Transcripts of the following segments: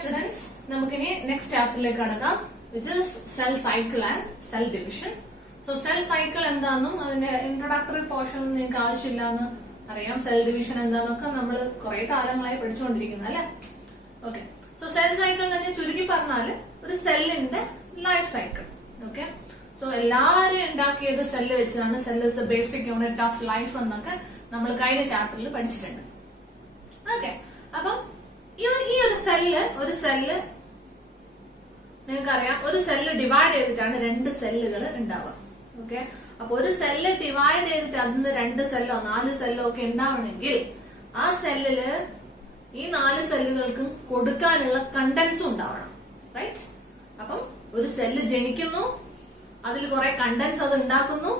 students, നമുക്കിനി next ചാപ്റ്ററിലേക്ക് കടക്കാം, which is cell cycle and cell division. So cell cycle എന്താണെന്നും അതിന്റെ ഇൻട്രൊഡക്ടറി പോർഷൻ ഒന്നും നിങ്ങൾക്ക് ആവശ്യമില്ല എന്ന് അറിയാം. സെൽ ഡിവിഷൻ എന്താണെന്നൊക്കെ നമ്മൾ കുറെ കാലങ്ങളായി പഠിച്ചുകൊണ്ടിരിക്കുന്നത് അല്ലെ. ഓക്കെ, സോ സെൽ സൈക്കിൾ എന്ന് വെച്ചാൽ ചുരുക്കി പറഞ്ഞാല് ഒരു സെല്ലിന്റെ ലൈഫ് സൈക്കിൾ. ഓക്കെ, സോ എല്ലാവരും ഉണ്ടാക്കിയത് സെല്ല് വെച്ചാണ്. Cell is the basic unit of life എന്നൊക്കെ നമ്മൾ കഴിഞ്ഞ ചാപ്റ്ററിൽ പഠിച്ചിട്ടുണ്ട്. ഓക്കെ, അപ്പം ഈ ഒരു സെല്ല് നിങ്ങൾക്കറിയാം, ഒരു സെല്ല് ഡിവൈഡ് ചെയ്തിട്ടാണ് രണ്ട് സെല്ലുകൾ ഉണ്ടാവുക. ഓക്കെ, അപ്പൊ ഒരു സെല്ല് ഡിവൈഡ് ചെയ്തിട്ട് അതിന് 2 സെല്ലോ 4 സെല്ലോ ഒക്കെ ഉണ്ടാവണമെങ്കിൽ ആ സെല്ലില് ഈ 4 സെല്ലുകൾക്കും കൊടുക്കാനുള്ള കണ്ടന്റ്സും ഉണ്ടാവണം. റൈറ്റ്? അപ്പം ഒരു സെല്ല് ജനിക്കുന്നു, അതിൽ കുറെ കണ്ടന്റ്സ് അത് ഉണ്ടാക്കുന്നു,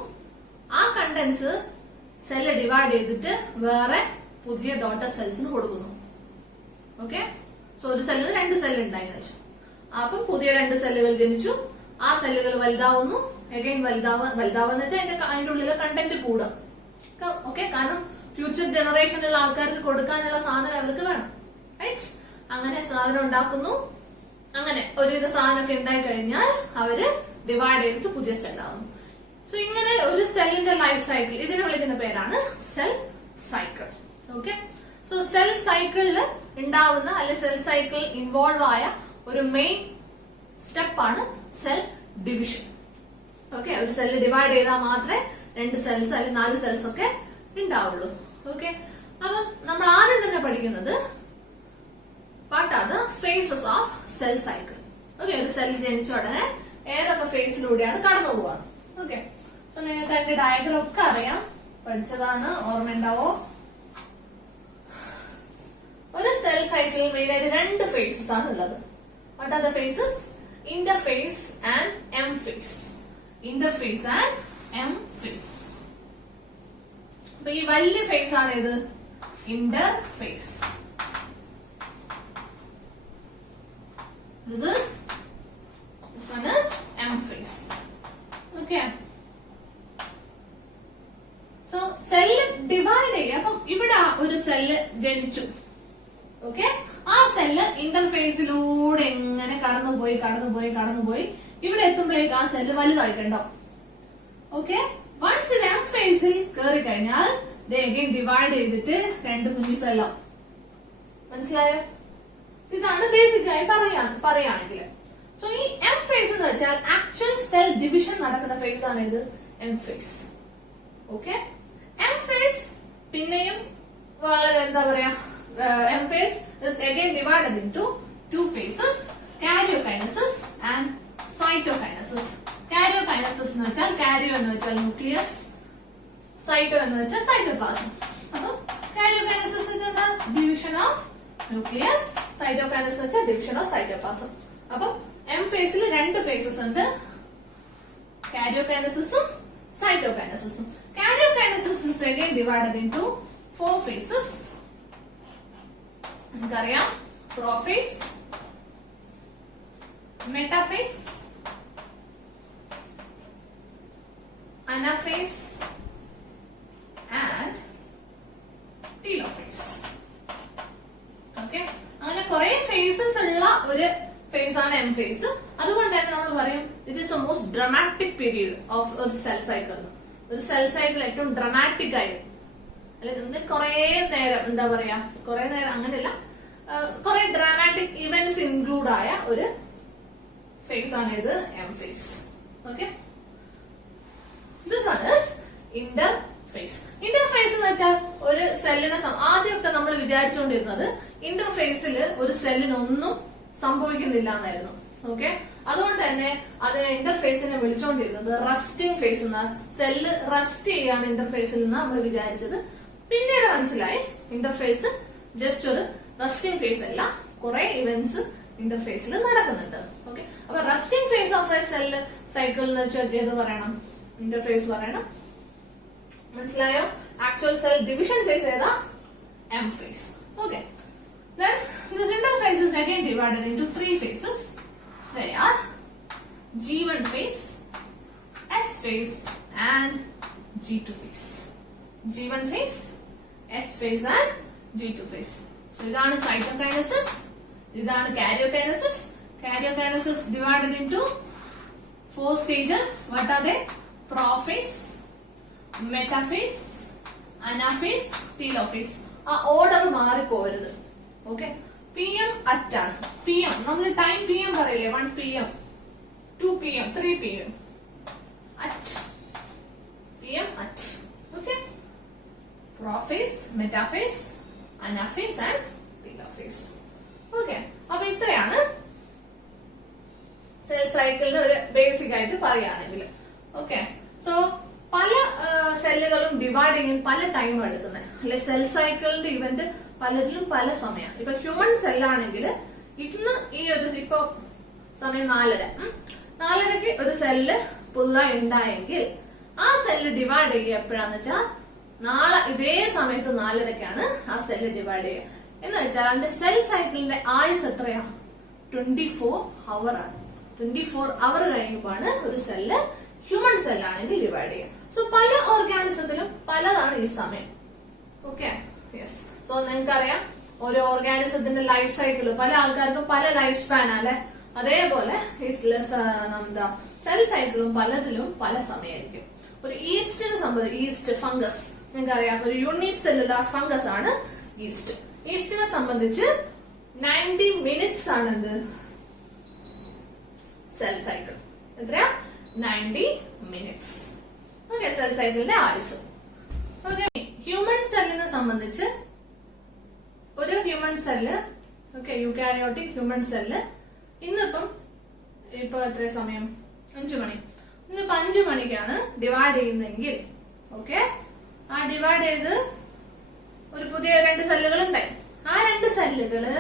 ആ കണ്ടന്റ്സ് സെല്ല് ഡിവൈഡ് ചെയ്തിട്ട് വേറെ പുതിയ ഡോട്ടർ സെൽസിന് കൊടുക്കുന്നു. ഓക്കെ, സോ ഒരു സെല്ലിന് 2 സെല്ല് ഉണ്ടായെന്ന് വെച്ചു. അപ്പം പുതിയ 2 സെല്ലുകൾ ജനിച്ചു, ആ സെല്ലുകൾ വലുതാവുന്നു, അഗൈൻ വലുതാവെന്ന് വെച്ചാൽ അതിന്റെ ഉള്ളിലെ കണ്ടന്റ് കൂടുക. ഓക്കെ, കാരണം ഫ്യൂച്ചർ ജനറേഷനിലുള്ള ആൾക്കാർക്ക് കൊടുക്കാനുള്ള സാധനം അവർക്ക് വേണം. റൈറ്റ്? അങ്ങനെ സാധനം ഉണ്ടാക്കുന്നു. അങ്ങനെ ഒരുവിധ സാധനമൊക്കെ ഉണ്ടായി കഴിഞ്ഞാൽ അവര് ഡിവൈഡ് ചെയ്തിട്ട് പുതിയ സെല്ലാവുന്നു. സോ ഇങ്ങനെ ഒരു സെല്ലിന്റെ ലൈഫ് സൈക്കിൾ, ഇതിനെ വിളിക്കുന്ന പേരാണ് cell cycle. Okay, so cell സൈക്കിളില് ഉണ്ടാവുന്ന അല്ലെങ്കിൽ സെൽ സൈക്കിൾ ഇൻവോൾവ് ആയ ഒരു മെയിൻ സ്റ്റെപ്പാണ് സെൽ ഡിവിഷൻ. ഓക്കെ, ഒരു സെല്ല് ഡിവൈഡ് ചെയ്താൽ മാത്രമേ 2 സെൽസ് അല്ലെങ്കിൽ 4 സെൽസ് ഒക്കെ ഉണ്ടാവുള്ളൂ. ഓക്കെ, അപ്പം നമ്മൾ ആദ്യം തന്നെ പഠിക്കുന്നത് what are the phases of cell cycle. Okay, ഒരു സെൽ ജനിച്ച ഉടനെ ഏതൊക്കെ ഫേസിലൂടെയാണ് കടന്നു പോവുക. ഓക്കെ, സോ നിങ്ങൾക്ക് അതിന്റെ ഡയഗ്രം ഒക്കെ അറിയാം, പഠിച്ചതാണ്, ഓർമ്മയുണ്ടാവോ? ഒരു സെൽ സൈക്കിളിൽ മെയിനായിട്ട് 2 ഫേസസ് ആണ് ഉള്ളത്. What are the phases? Interphase and M phase. Interphase and M phase. അപ്പൊ ഈ വലിയ ഫേസ് ആണ് ഏത്? Interphase. This one is M phase. Okay. So cell divide ചെയ്യുക. അപ്പം ഇവിടെ ഒരു സെല്ല് ജനിച്ചു. ഓക്കെ, ആ സെല്ല് ഇന്റർഫേസിലൂടെ എങ്ങനെ കടന്നുപോയി ഇവിടെ എത്തുമ്പോഴേക്ക് ആ സെല്ല് വലുതായിട്ടുണ്ടാവും. ഓക്കെ, വൺസ് ഇത് എം ഫേസിൽ കയറി കഴിഞ്ഞാൽ ഡിവൈഡ് ചെയ്തിട്ട് 2 കുഞ്ഞു സെല്ലാവും. മനസ്സിലായോ? ഇതാണ് ബേസിക് ആയി പറയുകയാണെങ്കിൽ. സോ ഈ എം ഫേസ് എന്ന് വെച്ചാൽ ആക്ച്വൽ സെൽ ഡിവിഷൻ നടക്കുന്ന ഫേസ് ആണ് ഇത് M phase. Okay, M phase പിന്നെയും എന്താ പറയാ, M phase is again divided into 2 phases, karyokinesis and cytokinesis. Karyokinesis എന്ന് വെച്ചാൽ കാരിയോ എന്ന് വെച്ചാൽ ന്യൂക്ലിയസ്, സൈറ്റോ എന്ന് വെച്ചാൽ സൈറ്റോപ്ലാസം. അപ്പൊ karyokinesis എന്ന് വെച്ചാൽ ഡിവിഷൻ ഓഫ് ന്യൂക്ലിയസ്, സൈറ്റോകൈനസിസ് വെച്ചാൽ ഡിവിഷൻ ഓഫ് സൈറ്റോപ്ലാസം. അപ്പൊ എം ഫേസിൽ 2 ഫേസസ് ഉണ്ട്, കാരിയോകൈനസിസും സൈറ്റോകൈനസിസും. കാരിയോകൈനസിസ് is again divided into 4 phases. നമുക്കറിയാം, prophase, metaphase, anaphase and telophase. Okay, അങ്ങനെ കുറെ ഫേസസ് ഉള്ള ഒരു ഫേസ് ആണ് എം ഫേസ്. അതുകൊണ്ട് തന്നെ നമ്മൾ പറയും it is the most dramatic period of ഒരു സെൽ സൈക്കിൾ. ഒരു സെൽ സൈക്കിൾ ഏറ്റവും ഡ്രമാറ്റിക് ആയി, അല്ലെങ്കിൽ കുറെ നേരം എന്താ പറയാ, കുറെ നേരം അങ്ങനെയല്ല, കുറെ ഡ്രാമാറ്റിക് ഇവന്റ്സ് ഇൻക്ലൂഡ് ആയ ഒരു ഫേസ് ആണ് ഇത് M phase. Okay, this one is interphase. Interface എന്ന് വെച്ചാൽ ഒരു സെല്ലിനെ ആദ്യമൊക്കെ നമ്മൾ വിചാരിച്ചുകൊണ്ടിരുന്നത് ഇന്റർഫേസിൽ ഒരു സെല്ലിനൊന്നും സംഭവിക്കുന്നില്ല എന്നായിരുന്നു. ഓക്കെ, അതുകൊണ്ട് തന്നെ അത് ഇന്റർഫേസിനെ വിളിച്ചുകൊണ്ടിരുന്നത് റസ്റ്റിംഗ് ഫേസ് എന്ന, സെല്ല് റസ്റ്റ് ചെയ്യാണ് ഇന്റർഫേസിൽ നിന്ന് നമ്മൾ വിചാരിച്ചത്. പിന്നീട് മനസ്സിലായി ഇന്റർഫേസ് ജസ്റ്റ് ഒരു റസ്റ്റിംഗ് ഫേസ് അല്ല, കുറെ ഇവന്റ്സ് ഇന്റർഫേസിൽ നടക്കുന്നുണ്ട്. ഓക്കെ, അപ്പൊ resting phase of a cell cycle എന്ന് വെച്ചാൽ ഏത് പറയണം? ഇന്റർഫേസ് പറയണം. മനസ്സിലായോ? ആക്ച്വൽ സെൽ ഡിവിഷൻ ഫേസ് ഏതാ? M phase. Okay, then this interface is again divided into 3 phases. They are G1 phase, S phase and G2 phase. G1 phase, S phase and G2 phase. So ഇതാണ് cytokinesis, ഇതാണ് കാരിയോകൈനസിസ്. കാരിയോകൈനസിസ് divided into 4 stages. What are they? Prophase, metaphase, anaphase, telophase. ആ order മാറിപ്പോരുത്. Okay, PM at ആണ്. PM നമ്മൾ time PM പറയില്ലേ, 1 PM, 2 PM, 3 PM. At PM at. Okay, prophase, metaphase, anaphase and telophase. Okay, അപ്പൊ ഇത്രയാണ് cell സൈക്കിളിന്റെ ഒരു basic ആയിട്ട് പറയുകയാണെങ്കിൽ. ഓക്കെ, സോ പല സെല്ലുകളും ഡിവൈഡ് ചെയ്യാൻ പല ടൈം എടുക്കുന്നത് അല്ലെ. സെൽ സൈക്കിളിന്റെ ഇവന്റ് പലരിലും പല സമയമാണ്. ഇപ്പൊ ഹ്യൂമൻ സെല്ലാണെങ്കിൽ ഇന്ന് ഈ ഒരു ഇപ്പൊ സമയം 4:30 ഒരു സെല്ല് പുതുതായി ഉണ്ടായെങ്കിൽ ആ സെല്ല് ഡിവൈഡ് ചെയ്യുക എപ്പോഴാന്ന് വെച്ചാൽ നാളെ ഇതേ സമയത്ത് 4:30 ആ സെല്ല് ഡിവൈഡ് ചെയ്യുക. എന്ന് വെച്ചാൽ അതിന്റെ സെൽ സൈക്കിളിന്റെ ആയുസ് എത്രയാ? 24 hour ആണ്. 24 hour കഴിയുമ്പോഴാണ് ഒരു സെല്ല് ഹ്യൂമൻ സെല്ലാണെങ്കിൽ ഡിവൈഡ് ചെയ്യുക. സോ പല ഓർഗാനിസത്തിലും പലതാണ് ഈ സമയം. Okay, yes. സോ നിങ്ങൾക്കറിയാം ഓരോ ഓർഗാനിസത്തിന്റെ ലൈഫ് സൈക്കിൾ പല ആൾക്കാർക്കും പല ലൈഫ് സ്പാൻ അല്ലെ. അതേപോലെ നമ്മുടെ സെൽ സൈക്കിളും പലതിലും പല സമയമായിരിക്കും. ഒരു ഈസ്റ്റിനെ സംബന്ധിച്ച് ഈസ്റ്റ് ഫംഗസ് നിങ്ങൾക്കറിയാം, ഒരു യൂണിസെല്ലുലാർ ഫംഗസ് ആണ് ഈസ്റ്റ്. ഈസ്റ്റിനെ സംബന്ധിച്ച് 90 minutes ആണ് എന്ത് സെൽ സൈക്കിൾ. എത്രയാ? 90 minutes. ഓക്കെ, സെൽ സൈക്കിളിന്റെ ആയുസ്. ഓക്കെ, ഹ്യൂമൻ സെല്ലിനെ സംബന്ധിച്ച് ഒരു human cell, okay, eukaryotic human cell ഇന്നിപ്പം ഇപ്പൊ എത്ര സമയം? 5 മണി. ഇന്നിപ്പോ 5 മണിക്കാണ് ഡിവൈഡ് ചെയ്യുന്നതെങ്കിൽ, ഓക്കെ, ആ ഡിവൈഡ് ചെയ്ത് ഒരു പുതിയ 2 സെല്ലുകൾ ഉണ്ടായി. ആ 2 സെല്ലുകള്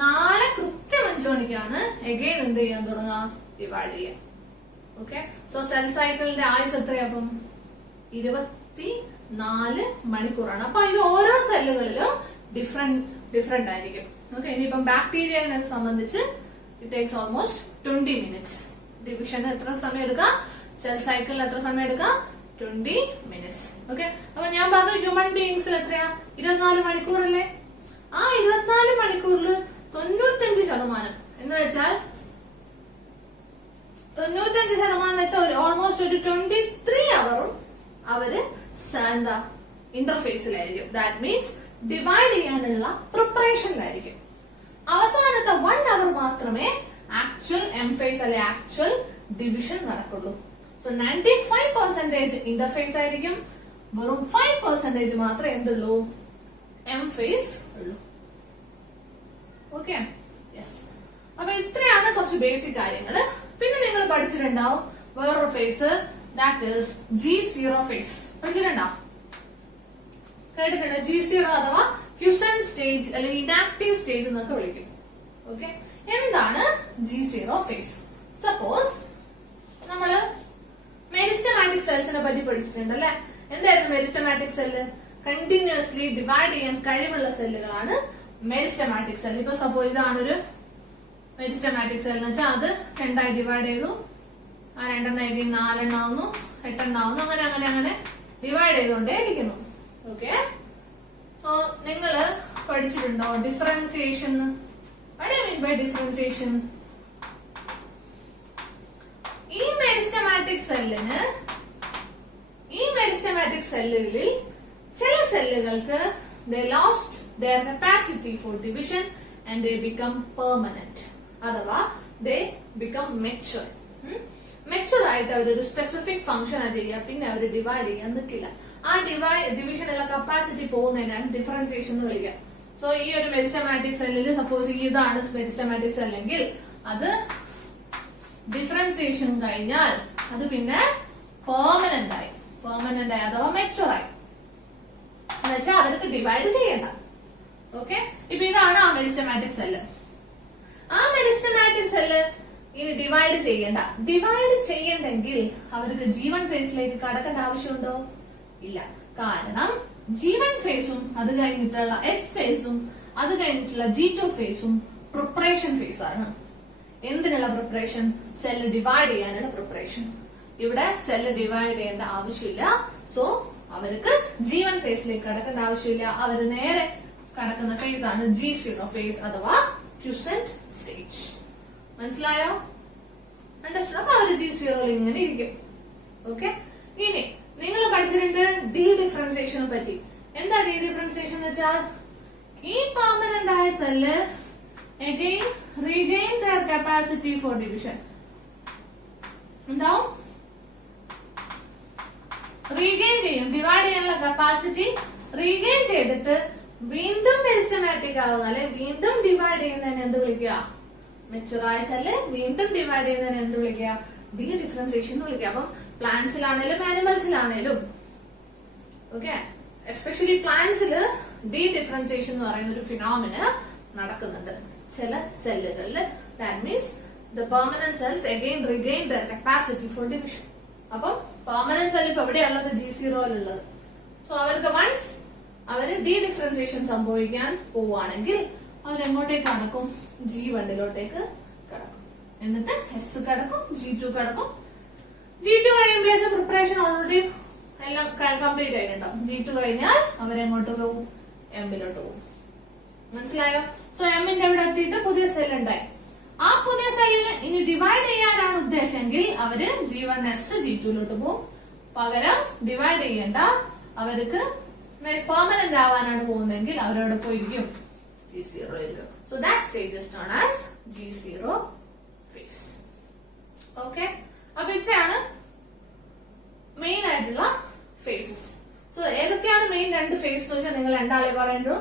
നാളെ കൃത്യം 5 മണിക്കാണ് എഗെയിൻ എന്ത് ചെയ്യാൻ തുടങ്ങുക? ഡിവൈഡ് ചെയ്യാം. ഓക്കെ, സോ സെൽ സൈക്കിളിന്റെ ആയുസ് എത്രയാപ്പം? 24 മണിക്കൂറാണ്. അപ്പൊ ഇത് ഓരോ സെല്ലുകളിലും ഡിഫറെന്റ് ആയിരിക്കും. ഓക്കെ, ഇനിയിപ്പം ബാക്ടീരിയനെ സംബന്ധിച്ച് ഇറ്റ് ടേക്സ് ഓൾമോസ്റ്റ് 20 minutes. ഡിവിഷന് എത്ര സമയം എടുക്കാം? സെൽ സൈക്കിളിൽ എത്ര സമയം എടുക്കാം? 20 minutes. ഓക്കെ, അപ്പൊ ഞാൻ പറഞ്ഞു ഹ്യൂമൻ ബീയിങ്സിൽ എത്രയാ? 24 മണിക്കൂറല്ലേ. ആ 24 മണിക്കൂറിൽ 95% എന്ന് വെച്ചാൽ 95% വെച്ചാൽ ഓൾമോസ്റ്റ് ഒരു 23 hours അവര് എന്താ ഇന്റർഫേസിലായിരിക്കും. ദാറ്റ് മീൻസ് ഡിവൈഡ് ചെയ്യാനുള്ള പ്രിപ്പറേഷനിലായിരിക്കും. അവസാനത്തെ 1 hour മാത്രമേ ആക്ച്വൽ എംഫേസ് അല്ലെ ആക്ച്വൽ ഡിവിഷൻ നടക്കുള്ളൂ. സോ 95% ഇന്റർഫേസ് ആയിരിക്കും, വെറും 5% മാത്രമേ എന്തുള്ളൂ? എംഫേസ് ഉള്ളൂ. Okay, yes. അപ്പൊ ഇത്രയാണ് കുറച്ച് ബേസിക് കാര്യങ്ങള്. പിന്നെ നിങ്ങൾ പഠിച്ചിട്ടുണ്ടാവും വേറൊരു face, that is G0 face. പഠിച്ചിട്ടുണ്ടോ? കേട്ടിട്ടുണ്ടോ? G0 അഥവാ ക്യുസൻ സ്റ്റേജ് അല്ലെങ്കിൽ ഇനാക്റ്റീവ് സ്റ്റേജ് എന്നൊക്കെ വിളിക്കും. ഓക്കെ, എന്താണ് G0 ഫേസ്? സപ്പോസ് നമ്മള് മെരിസ്റ്റമാറ്റിക് സെൽസിനെ പറ്റി പഠിച്ചിട്ടുണ്ട് അല്ലെ. എന്തായിരുന്നു മെരിസ്റ്റമാറ്റിക് സെല്ല്? കണ്ടിന്യൂസ്ലി ഡിവൈഡ് ചെയ്യാൻ കഴിവുള്ള സെല്ലുകളാണ് മെരിസ്റ്റമാറ്റിക് സെൽ. ഇപ്പൊ സപ്പോസ് ഇതാണൊരു മെരിസ്റ്റമാറ്റിക് സെൽ എന്ന് വെച്ചാൽ അത് 2ആയി ഡിവൈഡ് ചെയ്തു. ആ 2 4 ആവുന്നു, 8 ആവുന്നു, അങ്ങനെ അങ്ങനെ അങ്ങനെ ഡിവൈഡ് ചെയ്തുകൊണ്ടേ ഇരിക്കുന്നു. ഓക്കെ, സോ നിങ്ങള് പഠിച്ചിട്ടുണ്ടോ differentiation? What do you mean by differentiation? ഈ മെരിസ്റ്റമാറ്റിക് സെല്ലുകളിൽ ചില സെല്ലുകൾക്ക് they lost their capacity for division and they become permanent. അഥവാ they become mature. മെച്ചുർ ആയിട്ട് അവരൊരു സ്പെസിഫിക് ഫംഗ്ഷൻ ചെയ്യുക, പിന്നെ അവർ ഡിവൈഡ് ചെയ്യാൻ നിൽക്കില്ല. ആ ഡിവിഷനുള്ള കപ്പാസിറ്റി പോകുന്നതിനാണ് ഡിഫറൻസിയേഷൻ എന്ന് വിളിക്കുക. സോ ഈ ഒരു മെരിസ്റ്റമാറ്റിക് സെല്ലിൽ സപ്പോസ് ഇതാണ് മെരിസ്റ്റമാറ്റിക് സെല്ലെങ്കിൽ അത് ഡിഫറൻസിയേഷൻ കഴിഞ്ഞാൽ അത് പിന്നെ പെർമനന്റ് ആയി അഥവാ മെച്ചുർ ആയി എന്ന് വെച്ചാൽ അവർക്ക് ഡിവൈഡ് ചെയ്യണ്ട. ഓക്കെ, ഇപ്പൊ ഇതാണ് ആ മെരിസ്റ്റമാറ്റിക് സെല്ല്. ആ മെരിസ്റ്റമാറ്റിക് സെല്ല് ഇനി ഡിവൈഡ് ചെയ്യണ്ടെങ്കിൽ അവർക്ക് G1 ഫേസിലേക്ക് കടക്കേണ്ട ആവശ്യമുണ്ടോ? ഇല്ല. കാരണം G1 ഫേസും അത് കഴിഞ്ഞിട്ടുള്ള S ഫേസും അത് കഴിഞ്ഞിട്ടുള്ള G2 ഫേസും പ്രിപ്പറേഷൻ ഫേസ് ആണ്. എന്തിനുള്ള പ്രിപ്പറേഷൻ? സെല്ല് ഡിവൈഡ് ചെയ്യാനുള്ള പ്രിപ്പറേഷൻ. ഇവിടെ സെല്ല് ഡിവൈഡ് ചെയ്യേണ്ട ആവശ്യമില്ല. സോ അവർക്ക് G1 ഫേസിലേക്ക് കടക്കേണ്ട ആവശ്യമില്ല. അവർ നേരെ കടക്കുന്ന ഫേസ് ആണ് G0 ഫേസ് അഥവാ ക്യുസെന്റ് സ്റ്റേജ്. മനസ്സിലായോ? അണ്ടർസ്റ്റാൻഡ്? അപ്പൊ അവര് G0 ഇങ്ങനെ ഇരിക്കും. ഓക്കെ, ഇനി നിങ്ങൾ പഠിച്ചിട്ടുണ്ട് ഡി ഡിഫറൻസിയേഷനെ പറ്റി. എന്താ ഡി ഡിഫറൻസിയേഷൻ എന്ന് വെച്ചാൽ ഈ പെർമനന്റ് ആയ cell again regain their capacity for division. എന്താവും? റീഗെയിൻ ചെയ്യും, ഡിവൈഡ് ചെയ്യാനുള്ള കപ്പാസിറ്റി റീഗെയിൻ ചെയ്തിട്ട് വീണ്ടും മെരിസ്റ്റമാറ്റിക് ആവുന്ന അല്ലെ വീണ്ടും ഡിവൈഡ് ചെയ്യുന്നതിന് എന്ത് വിളിക്കുക? മെച്ചുറായ സെല്ല് വീണ്ടും ഡിവൈഡ് ചെയ്യുന്നതിന് എന്ത് വിളിക്കുക? ഡി ഡിഫറൻസിയേഷൻ എന്ന് വിളിക്കുക. അപ്പം പ്ലാന്റ്സിലാണേലും ആനിമൽസിലാണേലും ഓക്കെ, എസ്പെഷ്യലി പ്ലാന്റ്സില് ഡി ഡിഫറൻസിയേഷൻ എന്ന് പറയുന്ന ഒരു ഫിനോമിന നടക്കുന്നുണ്ട് ചില സെല്ലുകളിൽ. That means the permanent cells again regain their capacity for division. അപ്പം പെർമനന്റ് സെൽ ഇപ്പൊ എവിടെയുള്ളത്? G0-ലുള്ളത്. സോ അവർക്ക് വൺസ് അവര് ഡി ഡിഫറൻസിയേഷൻ സംഭവിക്കാൻ പോവുകയാണെങ്കിൽ അവരെങ്ങോട്ടേക്ക് കടക്കും? G1-ലോട്ടേക്ക് കടക്കും. എന്നിട്ട് S കടക്കും, G2 കടക്കും. G2 കഴിയുമ്പോഴേക്ക് പ്രിപ്പറേഷൻ ഓൾറെഡി എല്ലാം കംപ്ലീറ്റ് ആയിട്ടുണ്ടാവും. G2 കഴിഞ്ഞാൽ അവരെങ്ങോട്ട് പോകും? M-ലോട്ട് പോകും. മനസ്സിലായോ? സോ M-ന്റെ അവിടെ എത്തിയിട്ട് പുതിയ സെൽ ഉണ്ടായി. ആ പുതിയ സെല്ലിന് ഇനി ഡിവൈഡ് ചെയ്യാനാണ് ഉദ്ദേശമെങ്കിൽ അവര് G1S G2-ലോട്ട് പോകും. പകരം ഡിവൈഡ് ചെയ്യണ്ട, അവർക്ക് പെർമനന്റ് ആവാനാണ് പോകുന്നതെങ്കിൽ അവരവിടെ പോയിരിക്കും G0-യിലും. So that stage is known as G0 phase. Okay, അപ്പൊ ഇത്രയാണ് മെയിൻ ആയിട്ടുള്ള ഫേസസ്. സോ ഏതൊക്കെയാണ് മെയിൻ രണ്ട് ഫേസ് എന്ന് വെച്ചാൽ നിങ്ങൾ രണ്ടാളെ പറയേണ്ടു,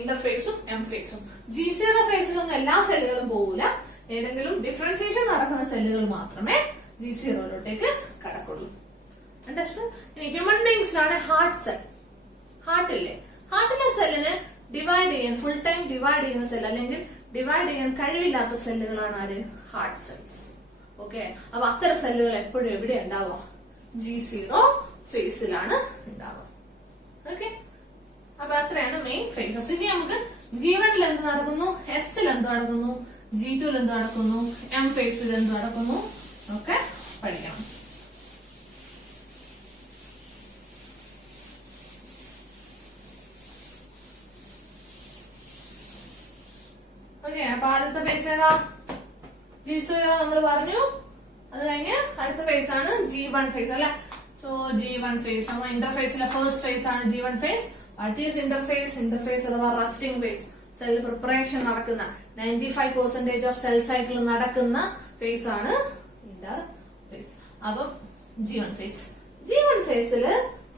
ഇന്റർഫേസും എം ഫേസും. G0 ഫേസിലൊന്നും എല്ലാ സെല്ലുകളും പോകൂല, ഏതെങ്കിലും ഡിഫറൻസിയേഷൻ നടക്കുന്ന സെല്ലുകൾ മാത്രമേ G0-ലോട്ടേക്ക് കടക്കുള്ളൂ. അണ്ടർസ്റ്റാൻഡ്? ഇനി ഹ്യൂമൻ ബീങ്സിലാണ് ഹാർട്ട് സെൽ. ഹാർട്ടില്ലേ, ഹാർട്ടിലെ സെല്ലിന് ഡിവൈഡ് ചെയ്യാൻ ഫുൾ ടൈം ഡിവൈഡ് ചെയ്യുന്ന സെൽ അല്ലെങ്കിൽ ഡിവൈഡ് ചെയ്യാൻ കഴിവില്ലാത്ത സെല്ലുകളാണ് ആര്? Heart cells. ഓക്കെ, അപ്പൊ അത്തരം സെല്ലുകൾ എപ്പോഴും എവിടെ ഉണ്ടാവുക? G0 ഫേസിലാണ് ഉണ്ടാവുക. ഓക്കെ, അപ്പൊ അത്രയാണ് മെയിൻ ഫേസസ്. ഇനി നമുക്ക് G1-ൽ എന്ത് നടക്കുന്നു, S-ൽ എന്ത് നടക്കുന്നു, G2-ൽ എന്ത് നടക്കുന്നു, M ഫേസിൽ എന്ത് നടക്കുന്നു ഒക്കെ പഠിക്കണം. ഓക്കെ, അപ്പൊ ആദ്യത്തെ ഫേസ് ഏതാ? G0 നമ്മൾ പറഞ്ഞു. അത് കഴിഞ്ഞ് അടുത്ത ഫേസ് ആണ് G1 ഫേസ് അല്ലെ. സോ G1 ഫേസ് നമ്മൾ ഇന്റർഫേസിലെ ഫസ്റ്റ് ഫേസ് ആണ് G1 phase. What is interphase? Interphase അഥവാ റസ്റ്റിംഗ് ഫേസ്, സെൽ പ്രിപ്പറേഷൻ നടക്കുന്ന 95% ഓഫ് സെൽ സൈക്കിൾ നടക്കുന്ന ഫേസ് ആണ് ഇന്റർഫേസ്. അപ്പം G1 ഫേസ്. G1 ഫേസില്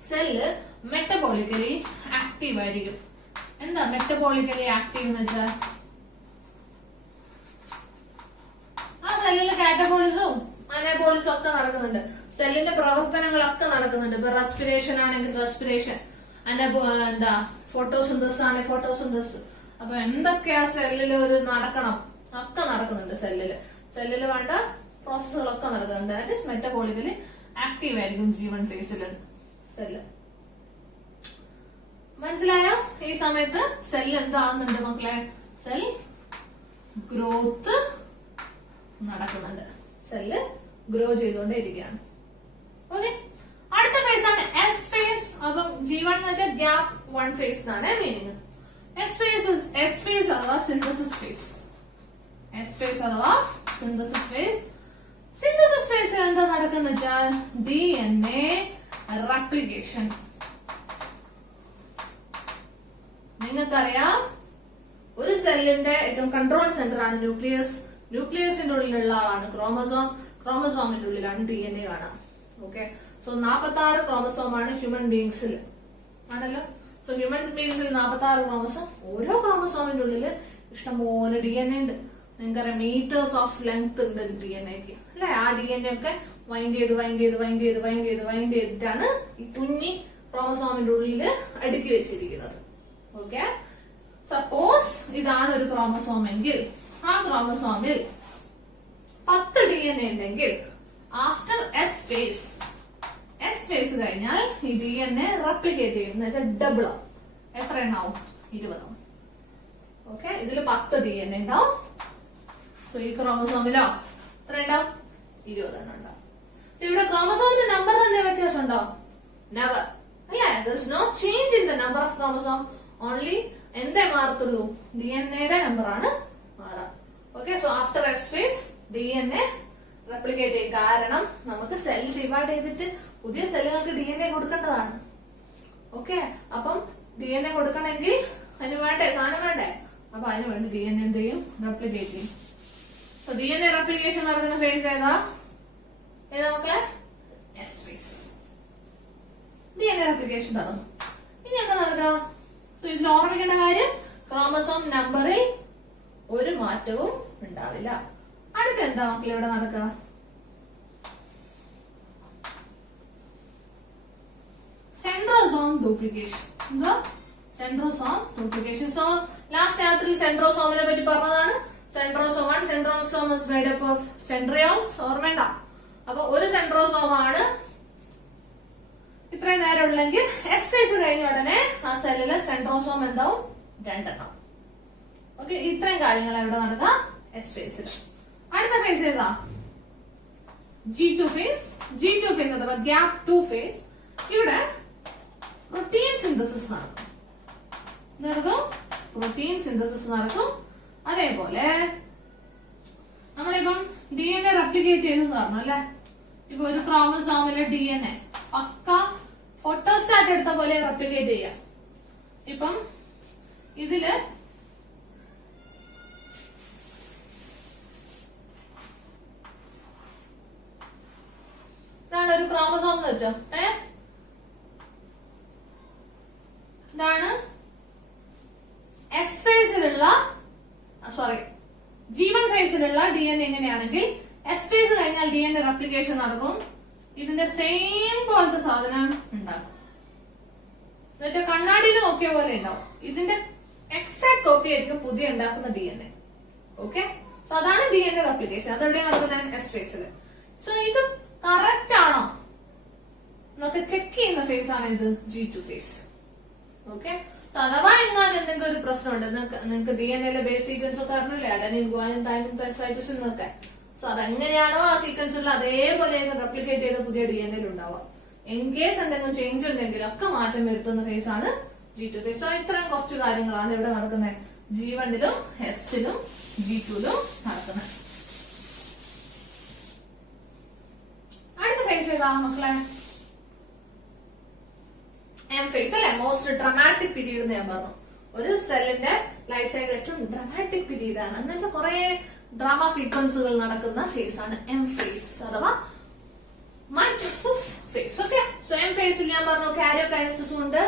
സെല്ല് മെറ്റബോളിക്കലി ആക്റ്റീവ് ആയിരിക്കും. എന്താ മെറ്റബോളിക്കലി ആക്റ്റീവ് എന്ന് വെച്ചാൽ ആ സെല്ലില് കാറ്റബോളിസും അനാബോളിസും ഒക്കെ നടക്കുന്നുണ്ട്. സെല്ലിന്റെ പ്രവർത്തനങ്ങളൊക്കെ നടക്കുന്നുണ്ട്. ഇപ്പൊ റെസ്പിറേഷൻ ആണെങ്കിൽ റെസ്പിറേഷൻ, എന്താ ഫോട്ടോസിന്തസിസ് ആണെങ്കിൽ ഫോട്ടോസിന്തസിസ്. അപ്പൊ എന്തൊക്കെയാ സെല്ലിൽ ഒരു നടക്കണം ഒക്കെ നടക്കുന്നുണ്ട്. സെല്ലില് വേണ്ട പ്രോസസ്സുകളൊക്കെ നടക്കുന്നുണ്ട്. ദാറ്റ് ഈസ് മെറ്റബോളിക്കലി ആക്റ്റീവ് ആയിരിക്കും G1 ഫേസിൽ സെല്ല്. മനസ്സിലായോ? ഈ സമയത്ത് സെല്ല് എന്താകുന്നുണ്ട് മക്കളെ? സെൽ ഗ്രോത്ത് നടക്കുന്നുണ്ട്. സെല്ല് ഗ്രോ ചെയ്തുകൊണ്ടേ ഇരിക്കുകയാണ്. ഓക്കെ, അടുത്ത ഫേസ് ആണ് എസ് ഫേസ്. അപ്പം G1 എന്ന് വെച്ചാൽ ഗ്യാപ്പ് 1 ഫേസ് എന്നാണ് മീനിങ്. എസ് ഫേസ് അഥവാ സിന്തസിസ് ഫേസ്. എസ് ഫേസ് അഥവാ സിന്തസിസ് ഫേസ്. സിന്തസിസ് ഫേസിൽ എന്താ നടക്കുന്ന വെച്ചാൽ DNA റെപ്ലിക്കേഷൻ. നിങ്ങൾക്കറിയാം ഒരു സെല്ലിന്റെ ഏറ്റവും കൺട്രോൾ സെന്റർ ആണ് ന്യൂക്ലിയസ്. ന്യൂക്ലിയസിന്റെ ഉള്ളിലുള്ള ആളാണ് ക്രോമസോം. ക്രോമസോമിന്റെ ഉള്ളിലാണ് DNA കാണാം. ഓക്കെ, സോ 46 ക്രോമസോം ആണ് ഹ്യൂമൻ ബീങ്സിൽ ആണല്ലോ. സോ ഹ്യൂമൻ ബീങ്സിൽ 46 ക്രോമസോം. ഓരോ ക്രോമസോമിന്റെ ഉള്ളിൽ ഇഷ്ടംപോലെ DNA ഉണ്ട്. നിങ്ങൾക്കറിയാം മീറ്റേഴ്സ് ഓഫ് ലെങ്ത് ഉണ്ട് DNAക്ക് അല്ലെ. ആ DNA ഒക്കെ വൈൻഡ് ചെയ്തിട്ടാണ് ഈ കുഞ്ഞി ക്രോമസോമിന്റെ ഉള്ളിൽ അടുക്കി വെച്ചിരിക്കുന്നത്. ഓക്കെ, സപ്പോസ് ഇതാണ് ഒരു ക്രോമസോം എങ്കിൽ ആ ക്രോമസോമിൽ 10 DNA ഉണ്ടെങ്കിൽ ആഫ്റ്റർ എസ് ഫേസ് കഴിഞ്ഞാൽ ഈ DNA റെപ്ലിക്കേറ്റ് ചെയ്യും എന്ന് വെച്ചാൽ ഡബിൾ ആവും. എത്ര എണ്ണാവും? 20. ഓക്കെ, ഇതിൽ 10 DNA ഉണ്ടാവും. സോ ഈ ക്രോമസോമിലോ എത്ര ഉണ്ടാവും? 20 എണ്ണം ഉണ്ടാവും. ഇവിടെ ക്രോമസോമിന്റെ നമ്പർ എന്തെങ്കിലും വ്യത്യാസം ഉണ്ടോ? നെവർ അല്ലേ. There is no change in the number of chromosome. Only എന്തേ മാറത്തുള്ളൂ? DNA യുടെ നമ്പർ ആണ് മാറാം. എസ് ഫേസ് DNA റെപ്ലിക്കേറ്റ് ചെയ്യും. കാരണം നമുക്ക് സെൽ ഡിവൈഡ് ചെയ്തിട്ട് പുതിയ സെല്ലുകൾക്ക് DNA കൊടുക്കേണ്ടതാണ്. ഓക്കെ, അപ്പം DNA കൊടുക്കണമെങ്കിൽ അതിന് വേണ്ടേ, സാധനം വേണ്ടേ? അപ്പൊ അതിന് വേണ്ടി DNA എന്ത് ചെയ്യും? റെപ്ലിക്കേറ്റ് ചെയ്യും. സോ DNA റെപ്ലിക്കേഷൻ നടക്കുന്ന ഫേസ് ഏതാ മക്കളെ? S face. DNA റെപ്ലിക്കേഷൻ നടന്നു. ഇനി എന്താ നടക്കുക? സോ ഇതിൽ ഓർമ്മിക്കേണ്ട കാര്യം, ക്രോമസോം നമ്പറിൽ ഒരു മാറ്റവും ഉണ്ടാവില്ല. അടുത്ത എന്താ മക്കളെ ഇവിടെ നടക്കുക? Centrosome duplication. എന്താ? Centrosome duplication. സോ ലാസ്റ്റ് ചാപ്റ്ററിൽ സെൻട്രോസോമിനെ പറ്റി പറഞ്ഞതാണ്. Centrosome 1, centrosome is made up of centrioles. ഓർമ്മേണ്ട. അപ്പൊ ഒരു സെൻട്രോസോം ആണ് ഇത്രയും നേരം ഉള്ളെങ്കിൽ എസ് ഫേസ് കഴിഞ്ഞ ഉടനെ ആ സെല്ലിലെ സെൻട്രോസോം എന്താവും? 2 എണ്ണം. ഓക്കെ, ഇത്രയും കാര്യങ്ങൾ എവിടെ നടക്കുക? എസ് ഫേസിൽ. അടുത്ത ഫേസ് ഏതാ? G2 phase. G2 ഫേസ് അഥവാ ഗ്യാപ് 2 ഫേസ്. ഇവിടെ പ്രോട്ടീൻ സിന്തസിസ് നടക്കും. നടക്കും, പ്രോട്ടീൻ സിന്തസിസ് നടക്കും. അതേപോലെ നമ്മളിപ്പം DNA റെപ്ലിക്കേറ്റ് ചെയ്തു പറഞ്ഞു അല്ലെ. ഇപ്പൊ ഒരു ക്രോമസോമിലെ DNA പക്ക ഫോട്ടോസ്റ്റാറ്റ് എടുത്ത പോലെ റെപ്ലിക്കേറ്റ് ചെയ്യാം. ഇപ്പം ഇതില് ഇതാണ് ഒരു ക്രോമസോം എന്ന് വെച്ചോ. ഇതാണ് എസ് ഫേസിലുള്ള G1 ഫേസിലുള്ള DNA എങ്ങനെയാണെങ്കിൽ എസ് ഫേസ് കഴിഞ്ഞാൽ DNA റെപ്ലിക്കേഷൻ നടക്കും. ഇതിന്റെ സെയിം പോലത്തെ സാധനം ഉണ്ടാക്കും. എന്നുവെച്ചാൽ കണ്ണാടിയിൽ നോക്കിയ പോലെ ഉണ്ടാവും. ഇതിന്റെ എക്സാക്ട് കോപ്പി ആയിരിക്കും പുതിയ ഉണ്ടാക്കുന്ന DNA. ഓക്കെ, സോ അതാണ് DNA റെപ്ലിക്കേഷൻ. അതെവിടെയാണ് നടക്കുന്നത്? എസ് ഫേസിൽ. സോ ഇത് കറക്റ്റ് ആണോ എന്നൊക്കെ ചെക്ക് ചെയ്യുന്ന ഫേസ് ആണ് ഇത് G2 ഫേസ്. ഓക്കെ, അഥവാ എങ്ങാനും എന്തെങ്കിലും ഒരു പ്രശ്നമുണ്ട്, നിങ്ങൾക്ക് DNA ബേസ് സീക്വൻസ് ഒക്കെ അറിഞ്ഞില്ലേ, അഡനിൻ, ഗ്വാനിൻ, തൈമിൻ, സൈറ്റോസിൻ എന്നൊക്കെ. സോ അതെങ്ങനെയാണോ ആ സീക്വൻസിൽ അതേപോലെ റെപ്ലിക്കേറ്റ് ചെയ്ത പുതിയ DNA ഉണ്ടാവുക. ഇൻ കേസ് എന്തെങ്കിലും ചേഞ്ച് ഉണ്ടെങ്കിൽ ഒക്കെ മാറ്റം വരുത്തുന്ന ഫേസ് ആണ് G2 ഫേസ്. സോ ഇത്രയും കുറച്ച് കാര്യങ്ങളാണ് ഇവിടെ നടക്കുന്നത്. G1ലും എസിലും G2ലും നടക്കുന്നത്. അടുത്ത ഫേസ് ഏതാ മക്കളെ? എം ഫേസ് അല്ലെ. മോസ്റ്റ് ഡ്രമാറ്റിക് പീരീഡ് എന്ന് ഞാൻ പറഞ്ഞു. ഒരു സെല്ലിന്റെ ലൈഫ് സൈക്കിൾ ഏറ്റവും ഡ്രമാറ്റിക് പീരീഡ് ആണ്. എന്ന് വെച്ചാൽ കുറെ ഡ്രാമ സീക്വൻസുകൾ നടക്കുന്ന ഫേസ് ആണ് എം ഫേസ് അഥവാ mitosis phase. Okay, so M ഫേസിൽ ഞാൻ പറഞ്ഞു കാരിയോകൈനസിസ് ഉണ്ട്,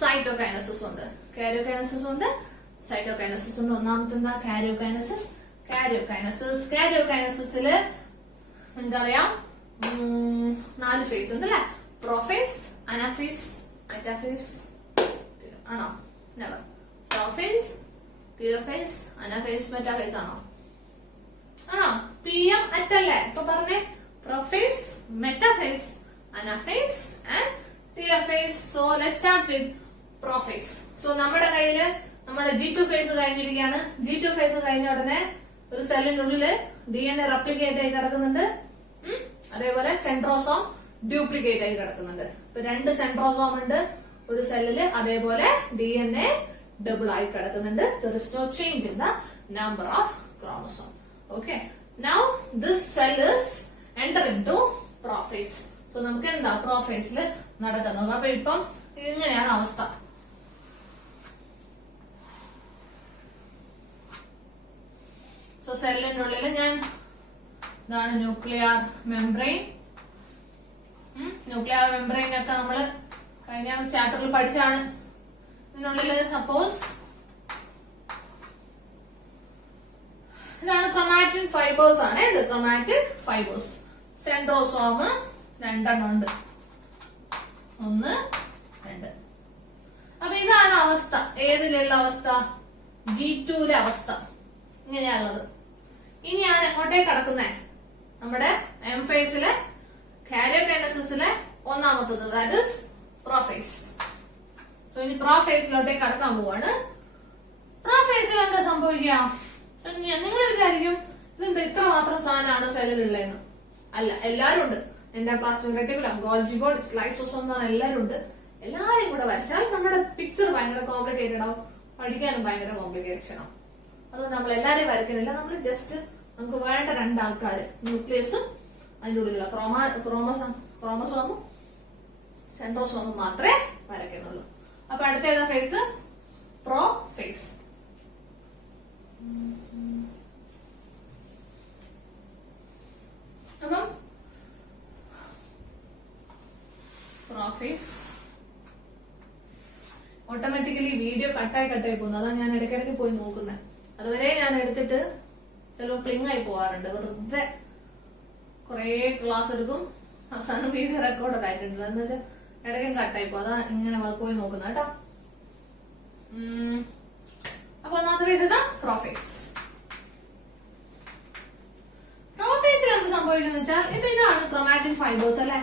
സൈറ്റോകൈനസിസ് ഉണ്ട്. കാരിയോകൈനസിസ് ഉണ്ട്, സൈറ്റോകൈനസിസ് ഉണ്ട്. ഒന്നാമത്തെ എന്താ? കാരിയോകൈനസിസ്. കാരിയോകൈനസിസില് നിങ്ങൾക്കറിയാം 4 ഫേസ് ഉണ്ട് അല്ലെ. പ്രോഫേസ്, അനാഫേസ്, മെറ്റാഫേസ് ആണോ? Never. Prophase, telophase, anaphase, metaphase ആണോ? ആണോ? PM അറ്റല്ലേ ഇപ്പൊ പറഞ്ഞേ? Prophase, metaphase, anaphase and telophase. So let's start with prophase. So നമ്മുടെ കയ്യില് നമ്മുടെ G2 ഫേസ് കഴിഞ്ഞിരിക്കുകയാണ്. G2 ഫേസ് കഴിഞ്ഞ ഉടനെ ഒരു സെല്ലിനുള്ളില് DNA റെപ്ലിക്കേറ്റ് ആയി കിടക്കുന്നുണ്ട്. അതേപോലെ സെൻട്രോസോം ഡ്യൂപ്ലിക്കേറ്റ് ആയി കിടക്കുന്നുണ്ട്. ഇപ്പൊ 2 സെൻട്രോസോം ഉണ്ട് ഒരു സെല്ലില്. അതേപോലെ DNA ഡബിൾ ആയി കിടക്കുന്നുണ്ട്. There is no change in the number of chromosome. Okay. Now this cell is entering to prophase. So നമുക്ക് എന്താ പ്രോഫേസിൽ നടക്കുന്നത്? അപ്പൊ ഇപ്പം ഇങ്ങനെയാണ് അവസ്ഥ. സോ സെല്ലിന്റെ ഉള്ളിൽ ഇതാണ് ന്യൂക്ലിയർ മെംബ്രെയിൻ. ന്യൂക്ലിയർ മെംബ്രെയിൻ ഒക്കെ നമ്മള് കഴിഞ്ഞ ചാപ്റ്ററിൽ പഠിച്ചാണ്. ഇതിനുള്ളില് സപ്പോസ് ഇതാണ് ക്രൊമാറ്റിൻ ഫൈബേഴ്സ് ആണ്. ഇത് ക്രൊമാറ്റിൻ ഫൈബേഴ്സ്. സെൻട്രോസോം 2 എണ്ണം ഉണ്ട്. 1, 2. അപ്പൊ ഇതാണ് അവസ്ഥ. ഏതിലുള്ള അവസ്ഥ? G2ലെ അവസ്ഥ ഇങ്ങനെയാണുള്ളത്. ഇനിയാണ് എങ്ങോട്ടേക്ക് കടക്കുന്നത്? നമ്മുടെ എം ഫേസിലെ കാരിയോകൈനസിസിലെ ഒന്നാമത്തത്, ദാറ്റ് ഈസ് പ്രോഫേസ്. സോ ഇനി പ്രോഫേസിലോട്ടേക്ക് കടക്കാൻ പോവാണ്. പ്രോഫേസിൽ എന്താ സംഭവിക്കുക? നിങ്ങൾ വിചാരിക്കും ഇതെന്താ ഇത്ര മാത്രം സാധനമാണ് സെല്ലിലുള്ളതെന്ന്. അല്ല, എല്ലാരും ഉണ്ട്. Endoplasmic reticulum, Golgi board, lysosome എന്ന് പറഞ്ഞാൽ എല്ലാരും ഉണ്ട്. എല്ലാരും കൂടെ വരച്ചാൽ നമ്മുടെ പിക്ചർ ഭയങ്കര കോംപ്ലിക്കേറ്റഡ് ആവും, പഠിക്കാനും ഭയങ്കര കോംപ്ലിക്കേഷൻ ആവും. അതുകൊണ്ട് നമ്മൾ എല്ലാരെയും വരയ്ക്കുന്നില്ല. നമ്മൾ ജസ്റ്റ് നമുക്ക് വേണ്ട രണ്ടാൾക്കാർ, ന്യൂക്ലിയസും അതിൻ്റെ ഉള്ളിലുള്ള ക്രോമസോമും സെൻട്രോസോമും മാത്രമേ വരയ്ക്കുന്നുള്ളൂ. അപ്പൊ അടുത്ത ഏതാ ഫേസ്? Prophase. അപ്പം പ്രോഫേസ് ഓട്ടോമാറ്റിക്കലി വീഡിയോ കട്ടായി പോകുന്നു. അതാണ് ഞാൻ ഇടയ്ക്കിടയ്ക്ക് പോയി നോക്കുന്നത്. അതുവരെ ഞാൻ എടുത്തിട്ട് ചിലപ്പോൾ ക്ലിങ് ആയി പോവാറുണ്ട്. വെറുതെ കുറെ ക്ലാസ് എടുക്കും, അവസാനം വീഡിയോ റെക്കോർഡ് ആയിട്ടുണ്ട്. എന്ന് വെച്ചാൽ ഇടയ്ക്കും കട്ടായി പോകും. അതാ ഇങ്ങനെ പോയി നോക്കുന്നത് കേട്ടോ. അപ്പൊ ഒന്നാമത്തെ ഫേസ് ഇതാ പ്രോഫേസ്. പ്രോഫേസിൽ എന്ത് സംഭവിക്കുന്ന വെച്ചാൽ ഇപ്പൊ ഇതാണ് ക്രോമാറ്റിൻ ഫൈബേഴ്സ് അല്ലെ.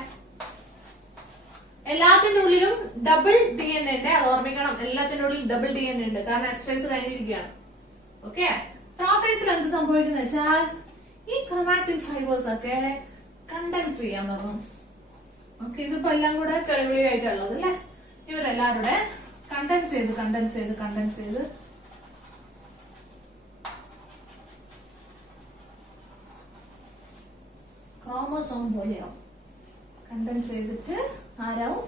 എല്ലാത്തിന്റെ ഉള്ളിലും ഡബിൾ DNA ഉണ്ട്. അത് ഓർമ്മിക്കണം, എല്ലാത്തിന്റെ ഉള്ളിൽ ഡബിൾ DNA ഉണ്ട്. കാരണം എസ് ഫേസ് കഴിഞ്ഞിരിക്കുകയാണ്. ഓക്കെ, പ്രോഫേസിൽ എന്ത് സംഭവിക്കുന്ന വെച്ചാൽ ഈ ക്രോമാറ്റിൻ ഫൈബേഴ്സ് ഒക്കെ കണ്ടൻസ് ചെയ്യാൻ തുടങ്ങും. ഓക്കെ, ഇതിപ്പോ എല്ലാം കൂടെ ചെളിവിളിയായിട്ടുള്ളത് അല്ലെ. ഇവരെല്ലാവരുടെ കണ്ടൻസ് ചെയ്ത് ക്രോമസോം പോലെയാവും. കണ്ടൻസ് ചെയ്തിട്ട് ആരാവും?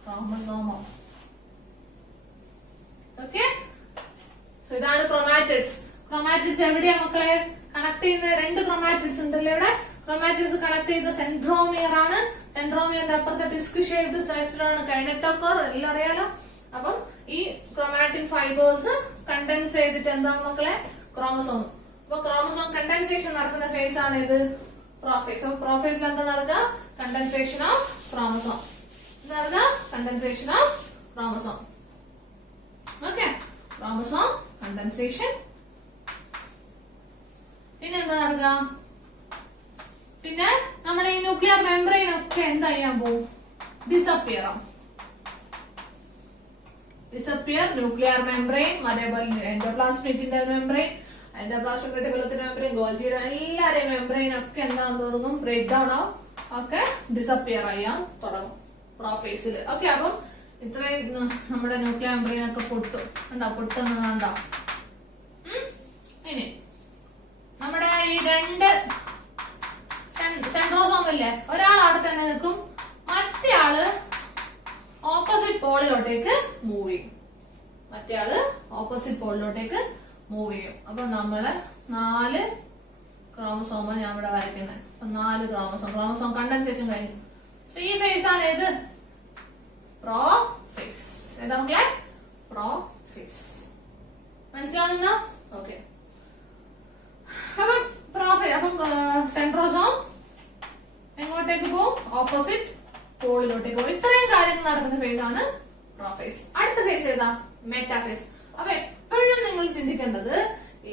ക്രോമസോമോ. ഓക്കെ, സോ ഇതാണ് ക്രോമാറ്റിഡ്സ്. ക്രോമാറ്റിഡ്സ് എവിടെയാ മക്കളെ കണക്ട് ചെയ്യുന്ന? രണ്ട് ക്രോമാറ്റിഡ്സ് ഉണ്ടല്ലോ ഇവിടെ. ക്രോമാറ്റിഡ്സ് കണക്ട് ചെയ്ത സെൻട്രോമിയർ ആണ്. സെൻട്രോമിയറിന്റെ അപ്പുറത്തെ ഡിസ്ക് ഷേപ്ഡ് സൈസിലാണ് കൈനറ്റോകോർ, എല്ലാം അറിയാലോ. അപ്പം ഈ ക്രോമാറ്റിൻ ഫൈബേഴ്സ് കണ്ടൻസ് ചെയ്തിട്ട് എന്താ മക്കളെ? ക്രോമസോം. അപ്പൊ ക്രോമസോം കണ്ടൻസേഷൻ നടക്കുന്ന ഫേസ് ആണ് ഇത് പ്രോഫേസ്. അപ്പൊ പ്രോഫേസിൽ എന്താ നടക്കുക? Condensation of chromosome. എന്താ condensation of chromosome. Okay, chromosome condensation. പിന്നെ എന്താ നടക്കുക? പിന്നെ നമ്മുടെ ഈ ന്യൂക്ലിയർ മെംബ്രെയിൻ ഒക്കെ എന്താ ചെയ്യാൻ പോകും? ഡിസപ്പിയർ ആവും. ഡിസപ്പിയർ ന്യൂക്ലിയർ മെംബ്രെയിൻ, അതേപോലെ എൻഡോപ്ലാസ്മിക്കിന്റെ മെംബ്രെയിൻ, എൻഡോപ്ലാസ്മിക് റെട്ടിക്കുലത്തിന്റെ മെംബ്രെയിൻ, ഗോൾജിയുടെ എല്ലാരെയും മെംബ്രെയിൻ ഒക്കെ എന്താന്ന് തുടങ്ങും? ബ്രേക്ക് ഡൗൺ ആവും. ഒക്കെ ഡിസപ്പിയർ ചെയ്യാൻ തുടങ്ങും പ്രോഫേസിൽ. ഓക്കെ, അപ്പം ഇത്രയും നമ്മുടെ ന്യൂക്ലിയർ മെംബ്രെയിൻ ഒക്കെ പൊട്ടും. ഉണ്ടാവും, പൊട്ടുന്നുണ്ടാവും. ഇനി നമ്മുടെ ഈ രണ്ട് സെൻട്രോസോം ഇല്ലേ, ഒരാൾ അവിടെ തന്നെ നിൽക്കും, മറ്റേ ആള് ഓപ്പോസിറ്റ് പോളിലോട്ടേക്ക് മൂവ് ചെയ്യും. മൂവ് ചെയ്യും. അപ്പൊ നമ്മള് 4 ക്രോമസോമ ഞാൻ ഇവിടെ വരയ്ക്കുന്നത്. 4 ക്രോമസോം കണ്ടൻസേഷൻ കഴിഞ്ഞു. സോ ഈ ഫേസ് ആണ് ഏത്? പ്രോഫേസ്. ഏതാ മക്കളെ? പ്രോഫേസ്. മനസ്സിലാവുന്നുണ്ടോ? ഓക്കെ, അപ്പം സെൻട്രോസോം എങ്ങോട്ടേക്ക് പോകും? ഓപ്പോസിറ്റ് പോളിലോട്ടേക്ക് പോകും. ഇത്രയും കാര്യങ്ങൾ നടക്കുന്ന ഫേസ് ആണ് പ്രോഫേസ്. അടുത്ത ഫേസ് ഏതാ? മെറ്റാഫേസ്. അപ്പൊ എപ്പോഴും നിങ്ങൾ ചിന്തിക്കേണ്ടത്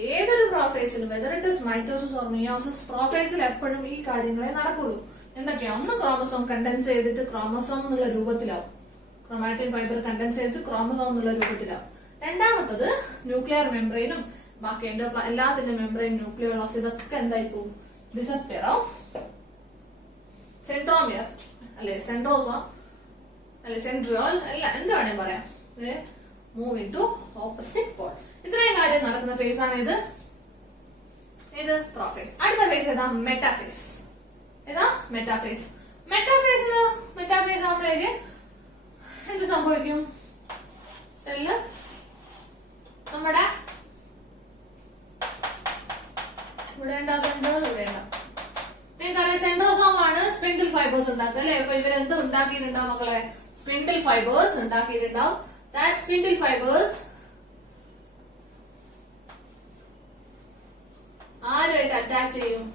ഏതൊരു പ്രോഫേസിലും, whether it is mitosis or meiosis, പ്രോഫേസിൽ എപ്പോഴും ഈ കാര്യങ്ങളെ നടക്കുള്ളൂ. എന്തൊക്കെയാ? ഒന്ന് ക്രോമസോം കണ്ടൻസ് ചെയ്തിട്ട് ക്രോമസോം എന്നുള്ള രൂപത്തിലാവും. ക്രോമാറ്റിൻ ഫൈബർ കണ്ടൻസ് ചെയ്തിട്ട് ക്രോമസോം എന്നുള്ള രൂപത്തിലാവും. രണ്ടാമത്തത് ന്യൂക്ലിയർ മെംബ്രെയിനും ബാക്കി എല്ലാത്തിന്റെ മെംബ്രെയിൻ, ന്യൂക്ലിയോളസ് ഇതൊക്കെ എന്തായി പോകും? ഡിസപ്പിയർ ആവും. സെൻട്രോമിയർ അല്ലെ, സെൻട്രോസോം അല്ലെ, സെൻട്രിയോൾ അല്ല, എന്ത് വേണേ പറയാം, move into opposite pole. ഇത്രയും കാര്യം നടക്കുന്ന ഫേസ് ആണ് ഇത് പ്രോഫേസ്. അടുത്ത ഫേസ് ഏതാ? മെറ്റാഫേസ്. ഏതാ? മെറ്റാഫേസ്. മെറ്റാഫേസ് ആവുമ്പോഴേക്ക് എന്ത് സംഭവിക്കും? സെല്ല് നമ്മുടെ ഇവിടെ നിങ്ങൾക്കറിയാം, സെൻട്രോസോം ആണ് സ്പിൻഡിൽ ഫൈബേഴ്സ് ഉണ്ടാക്കുക അല്ലെ. അപ്പൊ ഇവരെന്ത് ഉണ്ടാക്കിയിട്ടുണ്ടാവും മക്കളെ? സ്പിൻഡിൽ ഫൈബേഴ്സ് ഉണ്ടാക്കിയിട്ടുണ്ടാവും. ദാറ്റ് സ്പിൻഡിൽ ഫൈബേഴ്സ് ആരുമായിട്ട് അറ്റാച്ച് ചെയ്യും?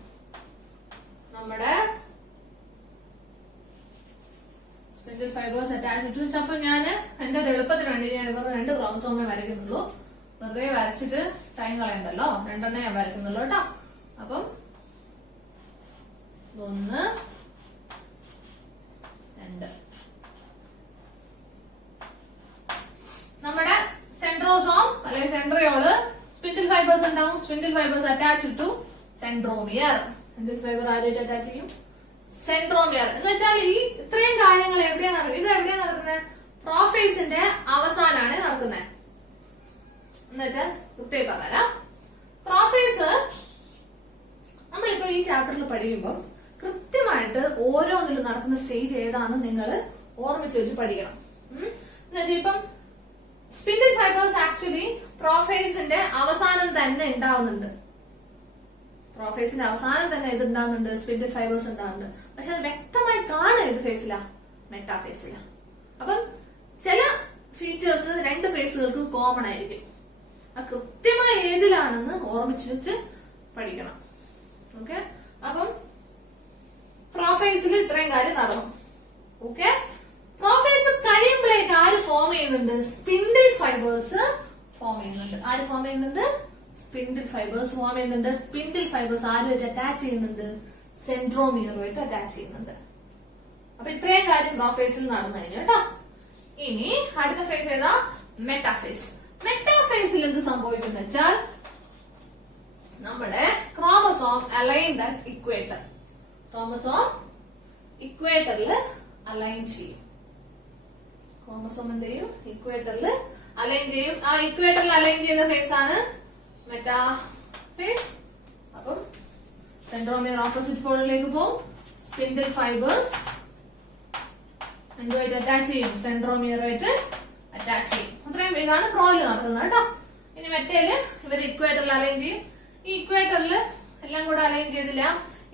നമ്മുടെ സ്പിൻഡിൽ ഫൈബേഴ്സ് അറ്റാച്ച് ചെയ്തു. അപ്പൊ ഞാൻ എന്റെ എളുപ്പത്തിന് വേണ്ടി ഞാൻ വേറെ 2 ക്രോമസോമേ വരയ്ക്കുന്നുള്ളൂ. വെറുതെ വരച്ചിട്ട് ടൈം കളയണ്ടല്ലോ, 2 ഞാൻ വരയ്ക്കുന്നുള്ളൂ കേട്ടോ. അപ്പം 1 2. നമ്മുടെ സെൻട്രോസോം അല്ലെങ്കിൽ സെൻട്രിയോള് സ്പിൻഡിൽ ഫൈബേഴ്സ് ഉണ്ടാവും. Spindle fibres attach to centromere. Spindle fibre ആദ്യമായിട്ട് അറ്റാച്ച് ചെയ്യും സെൻട്രോമിയർ. എന്ന് വെച്ചാൽ ഈ ഇത്രയും കാര്യങ്ങൾ എവിടെയാ നടക്കുന്നത്? ഇത് എവിടെയാ നടക്കുന്നത്? പ്രോഫേസിന്റെ അവസാനാണ് നടക്കുന്നത്. എന്ന് വെച്ചാൽ കൃത്യമായി പറയാം, പ്രോഫേസ് ചാപ്റ്ററിൽ പഠിക്കുമ്പോൾ കൃത്യമായിട്ട് ഓരോന്നിലും നടക്കുന്ന സ്റ്റേജ് ഏതാണെന്ന് നിങ്ങൾ ഓർമ്മിച്ച് വെച്ച് പഠിക്കണം. ഇപ്പം സ്പിൻഡിൽ ഫൈബേഴ്സ് ആക്ച്വലി പ്രോഫേസിന്റെ അവസാനം തന്നെ ഉണ്ടാവുന്നുണ്ട്. പ്രോഫേസിന്റെ അവസാനം തന്നെ ഇത് ഉണ്ടാകുന്നുണ്ട്, സ്പിൻഡിൽ ഫൈബേഴ്സ് ഉണ്ടാകുന്നുണ്ട്. പക്ഷെ അത് വ്യക്തമായി കാണുക ഏത് ഫേസിലാ? മെറ്റാഫേസിലാ. അപ്പം ചില ഫീച്ചേഴ്സ് രണ്ട് ഫേസുകൾക്കും കോമൺ ആയിരിക്കും. അത് കൃത്യമായി ഏതിലാണെന്ന് ഓർമ്മിച്ചിട്ട് പഠിക്കണം. ഓക്കെ, അപ്പം പ്രോഫേസിൽ ഇത്രയും കാര്യം നടന്നു. ഓക്കെ, പ്രോഫേസ് കഴിയുമ്പോഴേക്ക് ആര് ഫോം ചെയ്യുന്നുണ്ട്? സ്പിൻഡിൽ ഫൈബേഴ്സ് ഫോം ചെയ്യുന്നുണ്ട്. ആര് ഫോം ചെയ്യുന്നുണ്ട്? സ്പിൻഡിൽ ഫൈബേഴ്സ് ഫോം ചെയ്യുന്നുണ്ട്. സ്പിൻഡിൽ ഫൈബേഴ്സ് ആരുമായിട്ട് അറ്റാച്ച് ചെയ്യുന്നുണ്ട്? സെൻട്രോമിയറുമായിട്ട് അറ്റാച്ച് ചെയ്യുന്നുണ്ട്. അപ്പൊ ഇത്രയും കാര്യം പ്രോഫേസിൽ നടന്നു കഴിഞ്ഞു കേട്ടോ. ഇനി അടുത്ത ഫേസ് ഏതാ? മെറ്റാഫേസ്. മെറ്റാഫേസിൽ എന്ത് സംഭവിക്കുന്ന വെച്ചാൽ നമ്മുടെ chromosome align that equator. Chromosome ഇക്വേറ്ററിൽ അലൈൻ ചെയ്യും. ക്രോമസോം എന്ത് ചെയ്യും? ഇക്വേറ്ററിൽ അലൈൻ ചെയ്യും. ആ ഇക്വേറ്ററിൽ അലൈൻ ചെയ്യുന്ന ഫേസ് ആണ് മെറ്റാഫേസ്. അപ്പം സെൻട്രോമിയർ ഓപ്പോസിറ്റ് ഫോൾഡിലേക്ക് പോകും. സ്പിൻഡിൽ ഫൈബേഴ്സ് എന്തുമായിട്ട് അറ്റാച്ച് ചെയ്യും? സെൻട്രോമിയറുമായിട്ട് അറ്റാച്ച് ചെയ്യും. അത്രയും ഇതാണ് പ്രോയില് നടക്കുന്നത് കേട്ടോ. ഇനി മെറ്റയില് ഇവർ ഇക്വേറ്ററിൽ അലൈൻ ചെയ്യും. ഈ ഇക്വേറ്ററിൽ എല്ലാം കൂടെ അലൈൻ ചെയ്തില്ല.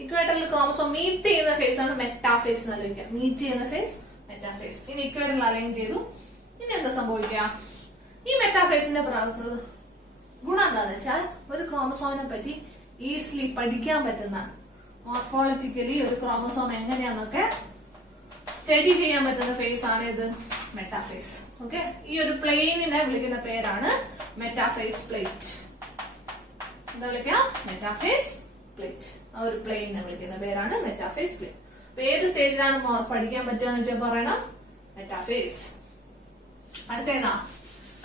ഇക്വേറ്ററിൽ ക്രോമസോം മീറ്റ് ചെയ്യുന്ന ഫേസ് ആണ് മെറ്റാഫേസ് എന്ന് ആലോചിക്കുക. മീറ്റ് ചെയ്യുന്ന ഫേസ് മെറ്റാഫേസ്. ഇനി ഇക്വേറ്ററിൽ അലൈൻ ചെയ്തു. ഇനി എന്താ സംഭവിക്കുക? ഈ മെറ്റാഫേസിന്റെ ഗുണം എന്താന്ന് വെച്ചാൽ ഒരു ക്രോമസോമിനെ പറ്റി ഈസിലി പഠിക്കാൻ പറ്റുന്ന, മോർഫോളജിക്കലി ഒരു ക്രോമസോം എങ്ങനെയാന്നൊക്കെ സ്റ്റഡി ചെയ്യാൻ പറ്റുന്ന ഫേസ് ആണ് ഇത് മെറ്റാഫേസ്. ഓക്കെ, ഈ ഒരു പ്ലെയിനിനെ വിളിക്കുന്ന പേരാണ് മെറ്റാഫേസ് പ്ലേറ്റ്. എന്താ വിളിക്കുക? Metaphase plate. ആ ഒരു പ്ലെയിനിനെ വിളിക്കുന്ന പേരാണ് മെറ്റാഫേസ് പ്ലേറ്റ്. അപ്പൊ ഏത് സ്റ്റേജിലാണ് പഠിക്കാൻ പറ്റുക വെച്ചാൽ പറയണം മെറ്റാഫേസ്. അടുത്തേതാ?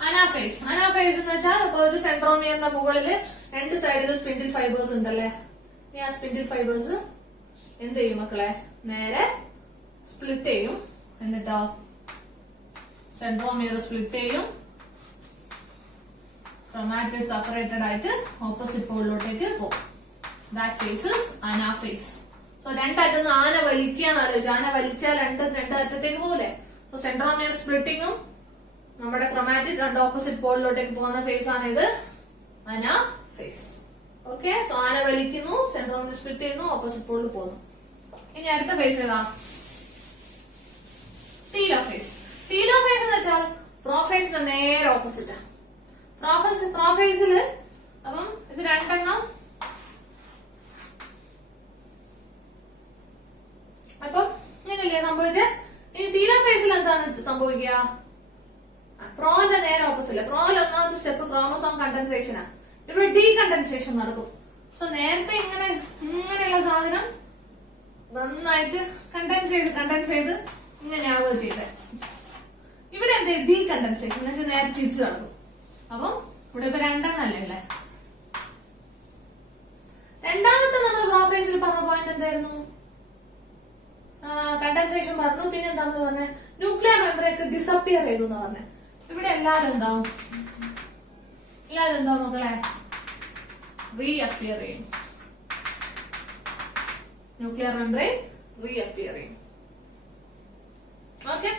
അനാഫേസ്. അനാഫേസ് എന്ന് വെച്ചാൽ ഇപ്പൊ ഒരു സെൻട്രോമിയറിന്റെ മുകളിൽ രണ്ട് സൈഡിൽ സ്പിൻഡിൽ ഫൈബേഴ്സ് ഉണ്ടല്ലേ. ഇനി ആ സ്പിൻഡിൽ ഫൈബേഴ്സ് എന്ത് ചെയ്യും മക്കളെ? നേരെ സ്പ്ലിറ്റ് ചെയ്യും. എന്നിട്ടോ സെൻട്രോമിയർ സ്പ്ലിറ്റ് ചെയ്യും. ക്രോമാറ്റിഡ് സെപ്പറേറ്റഡ് ആയിട്ട് ഓപ്പോസിറ്റ് പോളിലോട്ടേക്ക് പോകും. That phase is anaphase. So രണ്ടറ്റത്ത് ആന വലിക്കുക എന്നാലോചിച്ചു. ആന വലിച്ചാൽ രണ്ട് അറ്റത്തേക്ക് പോകില്ലേ? സോ സെൻട്രോമിയർ സ്പ്ലിറ്റിങ്ങും നമ്മുടെ ക്രോമാറ്റിഡ് രണ്ട് ഓപ്പോസിറ്റ് പോളിലോട്ടേക്ക് പോകുന്ന ഫേസ് ആണ് ഇത് അനാഫേസ്. ഓക്കെ, സോ ആന വലിക്കുന്നു, സെൻട്രോമിയർ സ്പ്ലിറ്റ് ചെയ്യുന്നു, ഓപ്പോസിറ്റ് പോളിൽ പോകുന്നു. ഇനി അടുത്ത ഫേസ് ഏതാ? ടീലോഫേസ്. ടീലോഫേസ് എന്ന് വെച്ചാൽ പ്രോഫേസിന്റെ നേരെ ഓപ്പോസിറ്റാ. പ്രോഫേസില് അപ്പം ഇത് രണ്ടെണ്ണം. അപ്പം ഇങ്ങനല്ലേ സംഭവിച്ചേ? ഇനി ടീലോഫേസിൽ എന്താണ് സംഭവിക്കുക? പ്രോന്റെ നേരെ ഓപ്പോസിറ്റ്. പ്രോയിൽ ഒന്നാമത്തെ സ്റ്റെപ്പ് ക്രോമസോം കണ്ടൻസേഷനാ. ഇവിടെ ഡീകണ്ടൻസേഷൻ നടക്കും. സോ നേരത്തെ ഇങ്ങനെയുള്ള സാധനം നന്നായിട്ട് കണ്ടൻസ് ചെയ്ത് ഇങ്ങനെയാവുക ചെയ്തത്. ഇവിടെ എന്താ? ഡീകണ്ടൻസേഷൻ എന്ന് വെച്ചാൽ നേരെ തിരിച്ചു നടക്കും. അപ്പം ഇവിടെ ഇപ്പൊ രണ്ടെണ്ണല്ലേ ഉള്ളേ. രണ്ടാമത്തെ നമ്മൾ പ്രോഫേസിൽ പറഞ്ഞ പോയിന്റ് എന്തായിരുന്നു? കണ്ടൻസേഷൻ പറഞ്ഞു. പിന്നെ എന്താ പറഞ്ഞ? ന്യൂക്ലിയർ മെമ്പറൊക്കെ ഡിസപ്പിയർ ചെയ്തു എന്ന് പറഞ്ഞ. ഇവിടെ എല്ലാരും എന്താവും മക്കളെ? റീഅപ്പിയർ ചെയ്യും. ന്യൂക്ലിയർ മെമ്പറൈൻ റീഅപ്പിയർ ചെയ്യും. ഓക്കെ,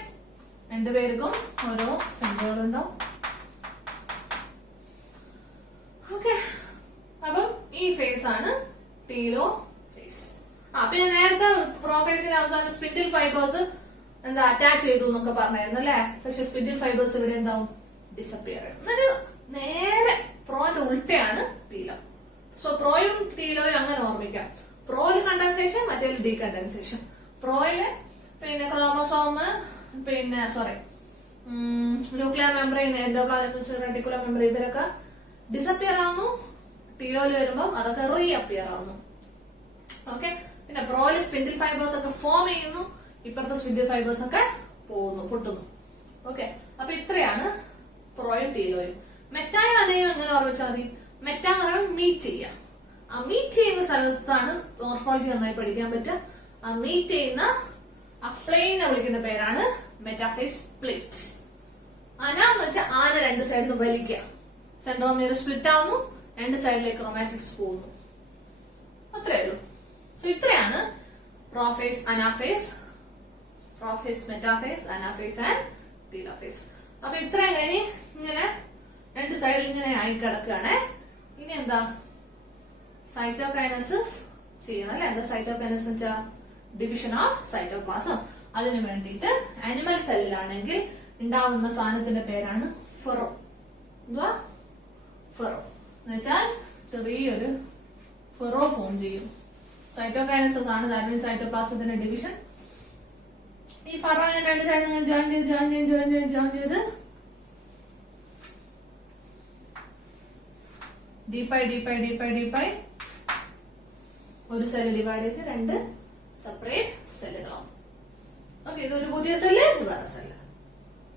രണ്ടുപേർക്കും ഓരോ സെന്ററുകൾ ഉണ്ടാവും. ഓക്കെ, അപ്പം ഈ ഫേസ് ആണ് ടീലോ ഫേസ്. പിന്നെ നേരത്തെ പ്രോഫേസിന്റെ അവസാനം സ്പിൻഡിൽ ഫൈബേഴ്സ് എന്താ അറ്റാച്ച് ചെയ്തു എന്നൊക്കെ പറഞ്ഞായിരുന്നു അല്ലെ. പക്ഷെ സ്പിൻഡിൽ ഫൈബേഴ്സ് ഇവിടെ എന്താവും? ഡിസപ്പിയർ ചെയ്യും. എന്നുവെച്ചാൽ നേരെ പ്രോന്റെ ഉൾട്ടയാണ് ടീലോ. സോ പ്രോയും ടീലോയും അങ്ങനെ ഓർമ്മിക്കാം. പ്രോയിൽ കണ്ടൻസേഷൻ, മറ്റേ ഡീകണ്ടൻസേഷൻ. പ്രോയില് പിന്നെ ക്രോമസോം, പിന്നെ ന്യൂക്ലിയർ മെമ്പറൈൻ, എൻഡോപ്ലാസ്മിക് റെട്ടിക്കുലർ മെമ്പറൈൻ ഇവരൊക്കെ ഡിസപ്പിയർ ആവുന്നു. ടീലോയിൽ വരുമ്പോൾ അതൊക്കെ റീഅപ്പിയർ ആവുന്നു. ഓക്കെ, പിന്നെ പ്രോയിൽ സ്പിൻഡിൽ ഫൈബേഴ്സ് ഒക്കെ ഫോം ചെയ്യുന്നു. ഇപ്പുറത്തെ സ്പിൻഡിൽ ഫൈബേഴ്സ് ഒക്കെ പോകുന്നു, പൊട്ടുന്നു. ഓക്കെ, അപ്പൊ ഇത്രയാണ് പ്രോയും ടീലോയും. മെറ്റായും അനയും എങ്ങനെ ഓർമ്മിച്ചാൽ മതി? മെറ്റ എന്ന് പറയുമ്പോൾ മീറ്റ് ചെയ്യുക. ആ മീറ്റ് ചെയ്യുന്ന സ്ഥലത്താണ് മോർഫോളജി നന്നായി പഠിക്കാൻ പറ്റുക. ആ മീറ്റ് ചെയ്യുന്ന ആ പ്ലെയിനെ വിളിക്കുന്ന പേരാണ് മെറ്റാഫേസ് പ്ലേറ്റ്. അന എന്ന് വെച്ചാൽ ആന രണ്ട് സൈഡിൽ നിന്ന് വലിക്കുക. സെൻട്രോമിയർ സ്പ്ലിറ്റ് ആവുന്നു, രണ്ട് സൈഡിലേക്ക് ക്രോമാറ്റിക്സ് പോകുന്നു. അത്രേ ഉള്ളൂ. സോ ഇത്രയാണ് prophase, anaphase, prophase, metaphase, anaphase and telophase. അപ്പൊ ഇത്രയും കഴിഞ്ഞ് ഇങ്ങനെ രണ്ട് സൈഡിൽ ഇങ്ങനെ ആയി കിടക്കുകയാണ്. ഇനി എന്താ സൈറ്റോകൈനസിസ് ചെയ്യണം അല്ലെ. എന്താ സൈറ്റോകൈനസിസ് എന്ന് വെച്ചാൽ ഡിവിഷൻ ഓഫ് സൈറ്റോപ്ലാസം. അതിനു വേണ്ടിയിട്ട് ആനിമൽ സെല്ലിലാണെങ്കിൽ ഉണ്ടാവുന്ന സാധനത്തിന്റെ പേരാണ് ഫെറോ. എന്തുവാ? ഫെറോ എന്ന് വെച്ചാൽ ചെറിയൊരു ഫെറോ ഫോം ചെയ്യും. സൈറ്റോകൈനസിസ് ആണ് ദാറ്റ് മീൻസ് സൈറ്റോപ്ലാസത്തിന്റെ ഡിവിഷൻ. ഈ ഫെറോ രണ്ട് സൈഡിൽ ജോയിൻ ചെയ്ത് ഡീപ്പായി ഒരു സെല്ല് ഡിവൈഡ് ചെയ്ത് രണ്ട് സെപ്പറേറ്റ് സെല്ലുകളാവും. ഓക്കെ, ഇതൊരു പുതിയ സെല്ല്, ഇത് വേറെ സെല്ല്.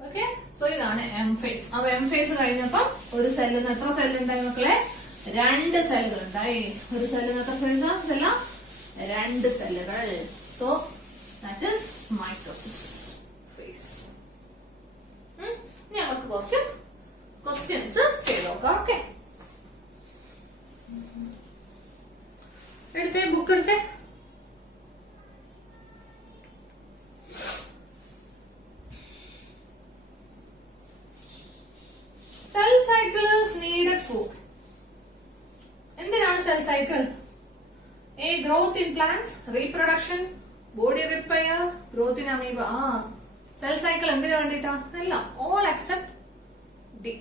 ഓക്കെ, സോ ഇതാണ് എം ഫേസ്. അപ്പൊ എം ഫേസ് കഴിഞ്ഞപ്പം ഒരു സെല്ലിന് എത്ര സെല്ല് ഉണ്ടായി മക്കളെ? രണ്ട് സെല്ലുകൾ ഉണ്ടായി. ഒരു സെല്ലിന് എത്ര സെല്ലാം? രണ്ട് സെല്ലുകൾ. So that is mitosis phase. ഇനി നമുക്ക് കുറച്ച് ക്വസ്റ്റ്യൻസ് ചെയ്ത് നോക്കാം. ഓക്കെ, എടുത്തേ, ബുക്ക് എടുത്തേ. Cell cycle is needed for. എന്തിനാണ് cell cycle? A growth in plants, reproduction, body repair, growth in amoeba. Cell cycle എന്തിനു വേണ്ടിട്ടാ? എല്ലാം, ഓൾ എക്സെപ്റ്റ് ഡി.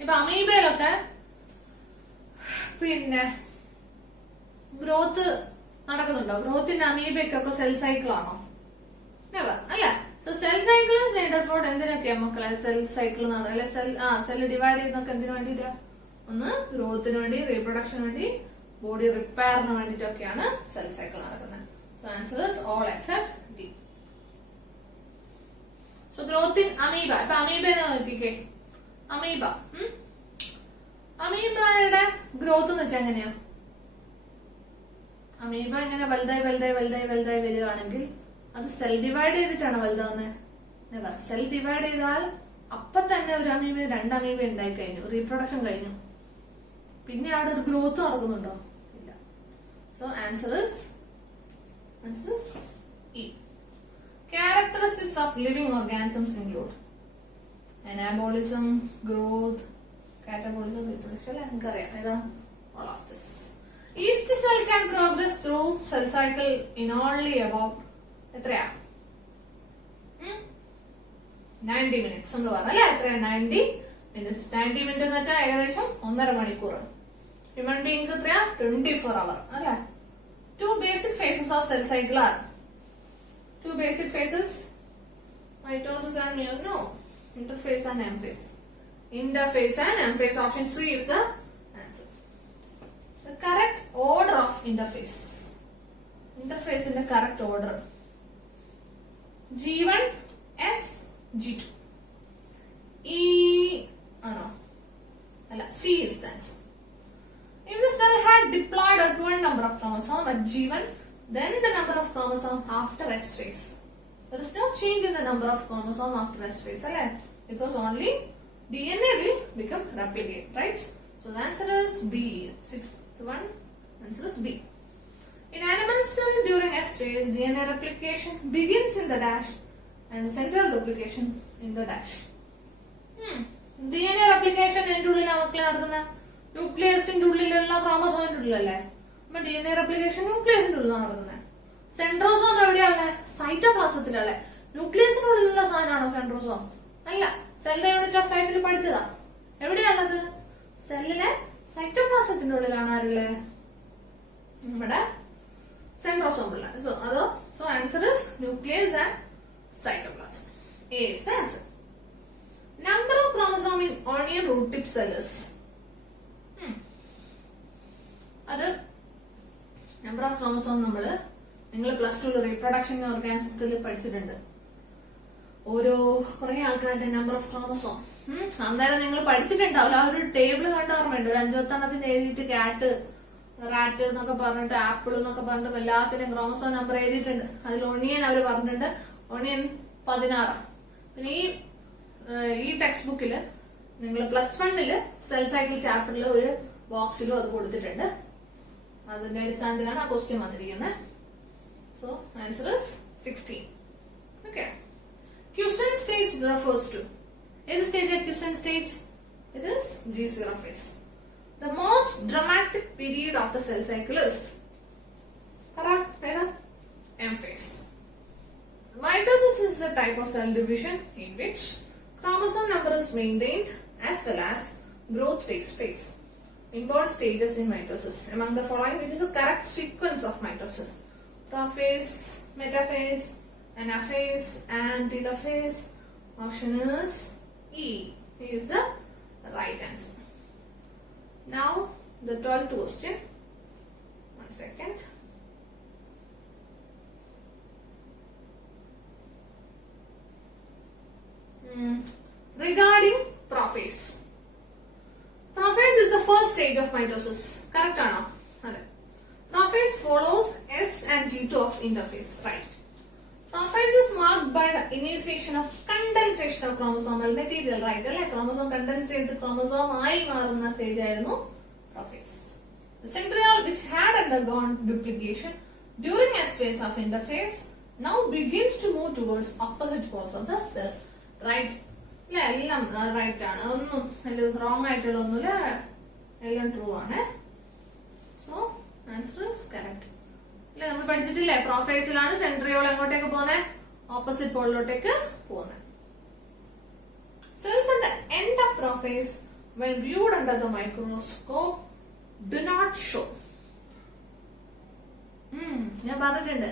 ഇപ്പൊ അമീബയിലൊക്കെ പിന്നെ ഗ്രോത്ത് നടക്കുന്നുണ്ടോ? ഗ്രോത്തിന്റെ അമീബയ്ക്കൊക്കെ സെൽ സൈക്കിൾ ആണോ? നെവർ അല്ല. So cell cycle is needed for എന്തിനൊക്കെയാ മക്കളെ? സെൽ സൈക്കിൾ അല്ലെ സെൽ ഡിവൈഡ് ചെയ്യുന്നൊക്കെ എന്തിനു വേണ്ടിട്ടാ? ഒന്ന് ഗ്രോത്തിന് വേണ്ടി, റീപ്രൊഡക്ഷന് വേണ്ടി, ബോഡി റിപ്പയറിന് വേണ്ടിട്ടൊക്കെയാണ് സെൽ സൈക്കിൾ നടക്കുന്നത്. So answer is all except D. So growth in amoeba. ഇപ്പൊ അമീബനെ നോക്കിക്കേ. അമീബയുടെ ഗ്രോത്ത് എന്ന് വെച്ചാൽ എങ്ങനെയാ? അമീബ ഇങ്ങനെ വലുതായി വരികയാണെങ്കിൽ അത് സെൽ ഡിവൈഡ് ചെയ്തിട്ടാണ് വലുതാവുന്നത്. സെൽ ഡിവൈഡ് ചെയ്താൽ അപ്പൊ തന്നെ ഒരു അമീബ, രണ്ട് അമീബ ഉണ്ടായി കഴിഞ്ഞു, റീപ്രൊഡക്ഷൻ കഴിഞ്ഞു. പിന്നെ അവിടെ ഒരു ഗ്രോത്ത് നടക്കുന്നുണ്ടോ? ഇല്ല. So answer is E. Characteristics of living organisms include anabolism, growth, catabolism, reproduction, and all of this. Each cell can progress through cell cycle in only about 90 minutes. 90 minutes. 90 minutes എന്ന് വെച്ചാൽ ഏകദേശം 1.5 മണിക്കൂർ. Human beings 24 hours. Two basic phases of cell cycle are. Two basic phases, mitosis and interphase and M phase. Interphase and M phase. Option C is the answer. The correct order of interphase. Interphase in the correct order. G1, S, G2. E, C is the answer. If the cell had diploid at one number of chromosomes at G1, then the number of chromosomes after S phase. There is no change in the number of chromosomes after S phase, because only DNA will become replicate, right? So the answer is B. Sixth one, answer is B. In animal cell during S phase, DNA replication begins in the dash and the central duplication in the dash. DNA replication in the nucleus in the chromosome. DNA replication nucleus centrosome എവിടെയാണ്? സൈറ്റോപ്ലാസത്തിലാണ്. ന്യൂക്ലിയസിനുള്ളിലുള്ള സാധനമാണോ centrosome? അല്ല. സെല്ലിന്റെ unit of ലൈഫിൽ പഠിച്ചതാ. എവിടെയാണത്? സെല്ലിലെ സൈറ്റോപ്ലാസത്തിന്റെ ഉള്ളിലാണ് ആരുള്ളത്? നമ്മുടെ centrosome ഉള്ളത്. So answer is nucleus and cytoplasm. A is the answer. Number of chromosome in onion root tip cell is. അത് നമ്പർ ഓഫ് ക്രോമസോം നിങ്ങൾ +2 റീപ്രൊഡക്ഷൻ ഓർഗാനിസത്തിൽ പഠിച്ചിട്ടുണ്ട്. കുറെ ആൾക്കാരുടെ നമ്പർ ഓഫ് ക്രോമസോം അന്നേരം നിങ്ങൾ പഠിച്ചിട്ടുണ്ടാവില്ല. ആ ഒരു ടേബിൾ കണ്ട ഓർമ്മയുണ്ട്. ഒരു 5-10 എഴുതിയിട്ട് ക്യാറ്റ്, റാറ്റ് എന്നൊക്കെ പറഞ്ഞിട്ട്, ആപ്പിൾ എന്നൊക്കെ പറഞ്ഞിട്ട് എല്ലാത്തിനും ക്രോമസോം നമ്പർ എഴുതിയിട്ടുണ്ട്. അതിൽ ഒണിയൻ അവർ പറഞ്ഞിട്ടുണ്ട്. ഒണിയൻ 16. പിന്നെ ഈ ടെക്സ്റ്റ് ബുക്കിൽ നിങ്ങൾ +1 സെൽ സൈക്കിൾ ചാപ്റ്ററിൽ ഒരു ബോക്സിലും അത് കൊടുത്തിട്ടുണ്ട്. അതിന്റെ അടിസ്ഥാനത്തിലാണ് ആ ക്വസ്റ്റ്യൻ വന്നിരിക്കുന്നത്. So answer is 16. Okay. Quiescent stage refers to ഏത് stage? Quiescent stage. It is G0 phase. The most dramatic period of the cell cycle is M phase. Mitosis is a type of cell division in which chromosome number is maintained as well as growth takes place. Important stages in mitosis. Among the following, which is a correct sequence of mitosis? Prophase, metaphase, anaphase, and telophase. Option is E. He is the right answer. Now the 12th question. 1 second. Regarding prophase. Prophase is the first stage of mitosis. Correct or no? Prophase follows S and G2 of interphase. Right. Prophase is marked by the initiation of condensation of chromosomal material. Right? Chromosome condensate chromosome I maruna stage ayirunnu prophase. The centriole which had undergone duplication during S phase of interphase now begins to move towards opposite poles of the cell. Right? എല്ലാം right ആണ്. ഒന്നും wrong ആയിട്ടുള്ള ഒന്നുമില്ല, എല്ലാം true ആണ്. So answer is correct. അല്ലെ, നമ്മൾ പഠിച്ചിട്ടില്ലേ പ്രോഫേസിലാണ് centriole എങ്ങോട്ടേക്ക് പോകുന്നത്? ഓപ്പോസിറ്റ് പോളിലോട്ടേക്ക് പോകുന്നത്. Cells at the end of prophase when viewed under the microscope do not show. ഞാൻ പറഞ്ഞിട്ടുണ്ട്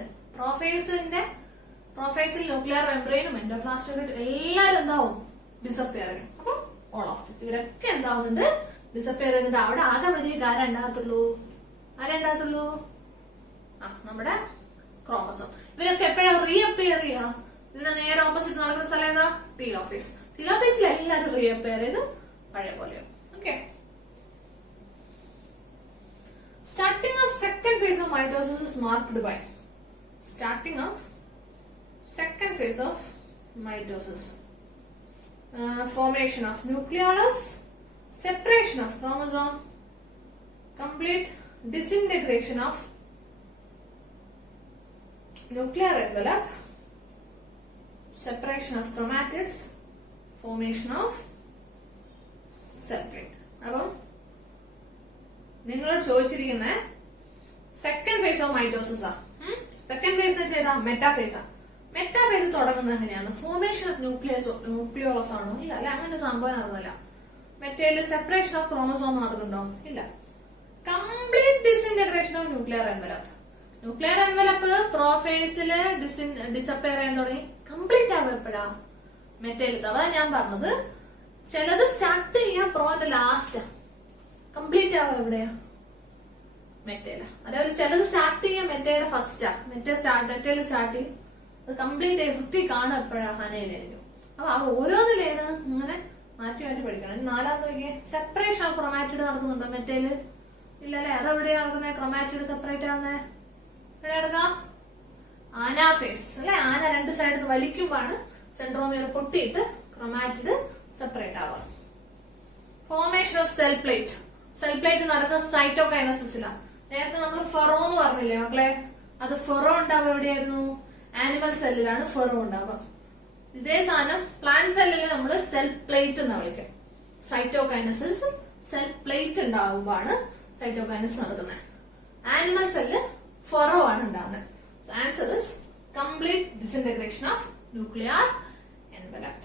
പ്രോഫേസിൽ ന്യൂക്ലിയർ മെംബ്രെയിനും എൻഡോപ്ലാസ്മിക് എല്ലാരും എന്താവും? ഡിസപ്പിയർ ചെയ്യും. അപ്പൊ ഓൾ ഓഫ് ദിസ് ഇവരൊക്കെ എന്താവുന്നത്? ഡിസപ്പിയർ ചെയ്യുന്നത്. അവിടെ ആകെ വലിയ ആരുണ്ടാകത്തുള്ളൂ? നമ്മുടെ ക്രോമസോം. ഇവരൊക്കെ എപ്പോഴാണ് റീഅപ്പിയർ ചെയ്യുക? ഇതിന് നേരെ ഓപ്പോസിറ്റ് നടക്കുന്ന സ്ഥലം ഏതാ? ടീലോഫേസ്. ടീലോഫേസിൽ എല്ലാവരും റീഅപ്പിയർ ചെയ്ത് പഴയ പോലെയോ. Okay. Starting of second phase of mitosis is marked by second phase of mitosis. Formation of nucleolus, separation of chromosome, complete disintegration of nuclear envelope, separation of chromatids, formation of cell plate. അപ്പോൾ നിങ്ങളോട് ചോദിച്ചിരിക്കുന്ന second phase of mitosis ആ. Second phase എന്ന് വെച്ചാൽ metaphase ആ. Metaphase തുടങ്ങുന്നത് എങ്ങനെയാണ്? Formation of nucleolus ആണോ? ഇല്ല അല്ലെ, അങ്ങനെ ഒരു സംഭവം നടന്നില്ല. മെറ്റയില് സെപ്പറേഷൻ ഓഫ് ക്രോമസോം നടക്കുന്നുണ്ടോ? ഇല്ല. Complete disintegration of nuclear envelope. Nuclear envelope പ്രോഫേസില് ഡിസപ്പയർ ചെയ്യാൻ തുടങ്ങി. കംപ്ലീറ്റ് ആവുക എപ്പോഴാ? മെറ്റയിലെത്ത്. അതാ ഞാൻ പറഞ്ഞത്, ചിലത് സ്റ്റാർട്ട് ചെയ്യാൻ പ്രോന്റെ ലാസ്റ്റ്, കംപ്ലീറ്റ് ആവുക എവിടെയാ? മെറ്റയില. അതേപോലെ ചിലത് സ്റ്റാർട്ട് ചെയ്യാൻ മെറ്റയുടെ ഫസ്റ്റാ. മെറ്റയിൽ സ്റ്റാർട്ട് ചെയ്യും, അത് കംപ്ലീറ്റ് ആയി വൃത്തി കാണുക എപ്പോഴാ? ഹനയിലായിരിക്കും. അപ്പൊ അത് ഓരോന്നിലേത് ഇങ്ങനെ മാറ്റി പഠിക്കണം. 4ാമത് നോക്കിയേ, സെപ്പറേഷൻ ഓഫ് ക്രൊമാറ്റിഡ് നടക്കുന്നുണ്ടോ മെറ്റയില്? ഇല്ലല്ലേ. അതെവിടെയാ നടക്കുന്നത്? ക്രൊമാറ്റിഡ് സെപ്പറേറ്റ് ആവുന്നത് എവിടെ നടക്കുക? ആനാഫേസ് അല്ലെ. ആന 2 സൈഡിൽ വലിക്കുമ്പോഴാണ് സെൻട്രോമിയർ പൊട്ടിയിട്ട് ക്രൊമാറ്റിഡ് സെപ്പറേറ്റ് ആവുക. ഫോർമേഷൻ ഓഫ് സെൽ പ്ലേറ്റ് നടക്കുന്ന സൈറ്റോകൈനസിസിലാണ്. നേരത്തെ നമ്മൾ ഫെറോ എന്ന് പറഞ്ഞില്ലേ മക്കളെ? അത് ഫെറോ ഉണ്ടാവുക എവിടെയായിരുന്നു? ആനിമൽ സെല്ലിലാണ് ഫെറോ ഉണ്ടാവുക. ഇതേ സാധനം പ്ലാന്റ് സെല്ലിൽ നമ്മൾ സെൽ പ്ലേറ്റ് എന്നാ വിളിക്കുക. സൈറ്റോകൈനസിസ് സെൽ പ്ലേറ്റ് ഉണ്ടാവുമ്പോഴാണ് സൈറ്റോകൈനസിസ് നടക്കുന്നത്. ആനിമൽ സെല്ല് ഫെറോ ആണ് ഉണ്ടാകുന്നത്. So answer is complete disintegration of nuclear envelope.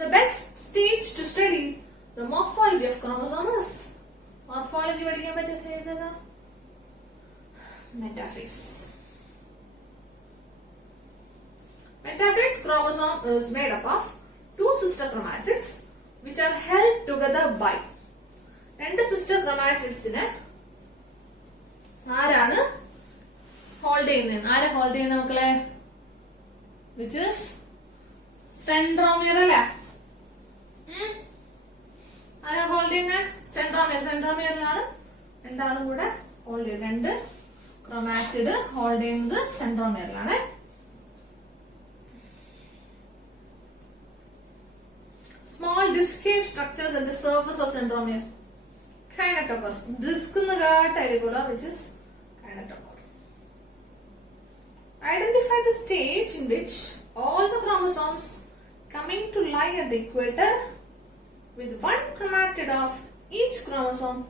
The best stage to study the morphology of chromosome is morphology പഠിക്കാൻ പറ്റിയ ഫേസ് ഏതാ? Metaphase. Metaphase chromosome is made up of 2 sister chromatids which are held together by 2 sister chromatidsനെ ആരാണ് hold ചെയ്യുന്നത്? ആരെ hold ചെയ്യുന്ന മക്കളെ? which is centromere അല്ലേ? ആരാ ഹോൾഡ് ചെയ്യുന്നത്? സെൻട്രോമിയറിലാണ് രണ്ടാളും കൂടെ ഹോൾഡ് ചെയ്യുന്നത്. 2 ക്രൊമാറ്റിഡ് ഹോൾഡ് ചെയ്യുന്നത് സെൻട്രോമിയറിലാണ്. small disc-shaped structures at the surface of centromere. Kinetochores. Disc in the which is kinetochore. Identify the stage in which all the chromosomes coming to lie at the equator with one chromatid of each chromosome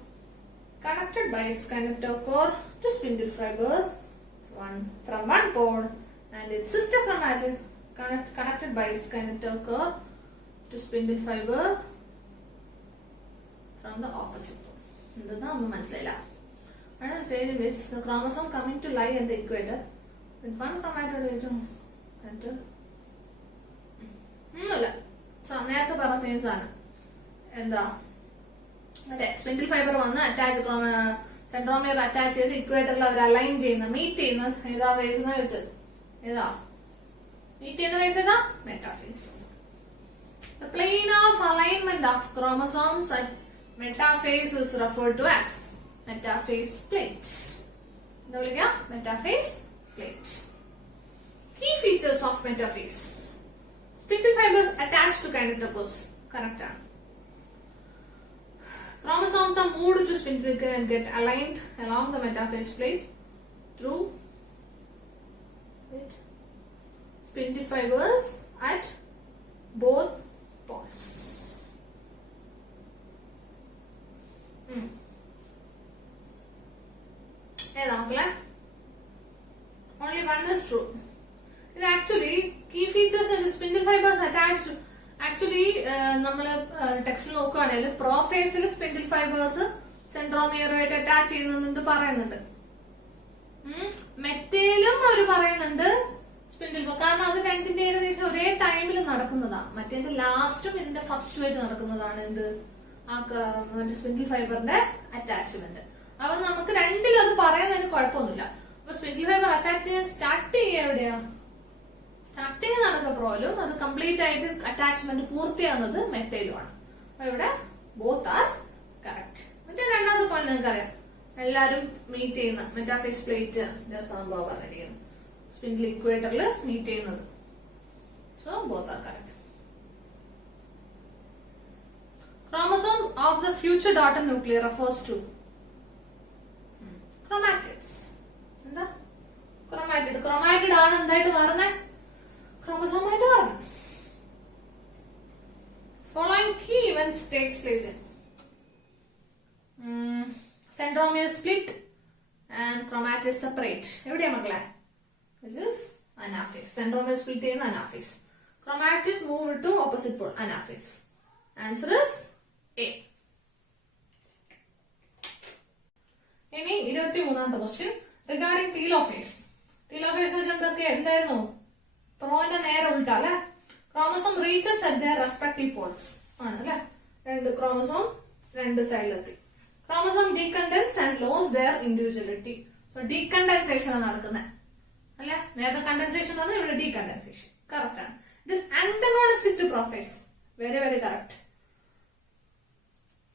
connected by its kinetochore to spindle fibers from one pole and its sister chromatid connected by its kinetochore to spindle fiber from the opposite pole. This is the chromosome coming to lie at the equator with one chromatid which connected. നേരത്തെ പറഞ്ഞ same സാധനം എന്താ അതെ spindle fibre വന്ന് attach centromere attach ചെയ്ത് ഇക്വേറ്ററിൽ അവർ align ചെയ്യുന്ന meet ചെയ്യുന്ന ഏതാ ഫേസ് എന്ന് ചോദിച്ചത് ഏതാ മീറ്റ് ചെയ്യുന്ന ഫേസ് ഏതാ metaphase. The plane of alignment of chromosomes at metaphase is referred to as metaphase plate. എന്താ വിളിക്കുക metaphase plate. Key features of metaphase. Spindle fibers attached to kinetochores. Correct. Chromosomes are moved to spindle and get aligned along the metaphase plate through spindle fibers at both poles. Only one is true. It actually key features in the spindle fibers attached. Actually, നമ്മൾ ടെക്സ്റ്റിൽ നോക്കുകയാണെങ്കിൽ പ്രോഫേസിൽ spindle fibres സെൻട്രോമിയറുമായിട്ട് attach ചെയ്യുന്നുണ്ട് പറയുന്നുണ്ട്. മെറ്റയിലും അവർ പറയുന്നുണ്ട് spindle, കാരണം അത് രണ്ടിന്റെ ഏകദേശം ഒരേ ടൈമിൽ നടക്കുന്നതാണ്. മറ്റേന്റെ ലാസ്റ്റും ഇതിന്റെ ഫസ്റ്റുമായിട്ട് നടക്കുന്നതാണ് എന്ത് ആ സ്പിൻഡിൽ ഫൈബറിന്റെ അറ്റാച്ച്മെന്റ്. അപ്പൊ നമുക്ക് രണ്ടിലും അത് പറയുന്നതിന് കുഴപ്പമൊന്നുമില്ല. അപ്പൊ സ്പിൻഡിൽ ഫൈബർ അറ്റാച്ച് ചെയ്യാൻ സ്റ്റാർട്ട് ചെയ്യുക എവിടെയാ? സ്റ്റാർട്ടിങ് നടക്കുക പ്രോയിലും അത് കംപ്ലീറ്റ് ആയിട്ട് അറ്റാച്ച്മെന്റ് പൂർത്തിയാകുന്നത് മെറ്റയിലുമാണ്. അപ്പൊ ഇവിടെ ബോത്ത് ആർ കറക്റ്റ്. മറ്റേ രണ്ടാമത്തെ പോയിന്റ് നിങ്ങൾക്കറിയാം, എല്ലാരും മീറ്റ് ചെയ്യുന്ന മെറ്റാഫേസ് പ്ലേറ്റ് സംഭവം പറഞ്ഞിരിക്കുന്നു, സ്പിൻഡിൽ ഇക്വേറ്ററിൽ മീറ്റ് ചെയ്യുന്നത്. So both are correct. Chromosome of the future daughter nucleus refers to chromatids. എന്താ ക്രോമാറ്റിഡ്? ക്രോമാറ്റിഡ് ആണ് എന്തായിട്ട് മാറുന്നത്? ക്രോമസോം ആയിട്ട് മാറുന്നത്. Following key events takes place in centromere split and chromatids separate. എവിടെയാ മക്കളെ? This is anaphase. Centromere split ചെയ്യുന്ന anaphase. Chromatids move to opposite pole, anaphase. Answer is A. ഇനി 23ാമത്തെ ക്വസ്റ്റ്യൻ റിഗാർഡിംഗ് ടീലോഫേസ്. ടീലോഫേസ് എന്തായിരുന്നു? പ്രോന്റെ നേരെ ഉൾട്ട അല്ലെ. Chromosome reaches at their respective poles ആണ് അല്ലെ. രണ്ട് ക്രോമസോം രണ്ട് സൈഡിലെത്തി. Chromosome decondense and lose their individuality. So decondensation ആണ് നടക്കുന്നത് അല്ലെ. നേരത്തെ കണ്ടൻസേഷൻ എന്ന് പറഞ്ഞാൽ ഇവിടെ ഡീകണ്ടൻസേഷൻ. കറക്റ്റ് ആണ്. It is antagonistic to prophase. Very very correct.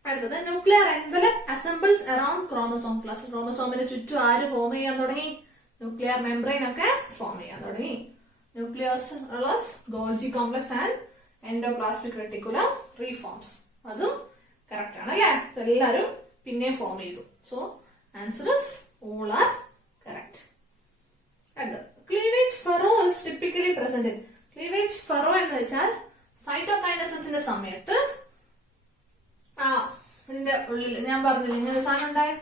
അടുത്തത് nuclear envelope assembles around chromosome plus. ക്രോമസോമിന് ചുറ്റും ആര് ഫോം ചെയ്യാൻ തുടങ്ങി? ന്യൂക്ലിയർ മെംബ്രെയിൻ ഒക്കെ ഫോം ചെയ്യാൻ തുടങ്ങി. Nucleus Golgi complex and endoplasmic reticulum reforms. അതും കറക്റ്റ് ആണ് അല്ലെ. എല്ലാരും പിന്നെ ഫോം ചെയ്തു. So answer is all are correct. അടുത്തത് cleavage furrow is typically present. Cleavage furrow എന്ന് വെച്ചാൽ സൈറ്റോകൈനസിന്റെ സമയത്ത് ഇതിന്റെ ഉള്ളിൽ ഞാൻ പറഞ്ഞില്ല ഇങ്ങനെ ഒരു സാധനം ഉണ്ടായി,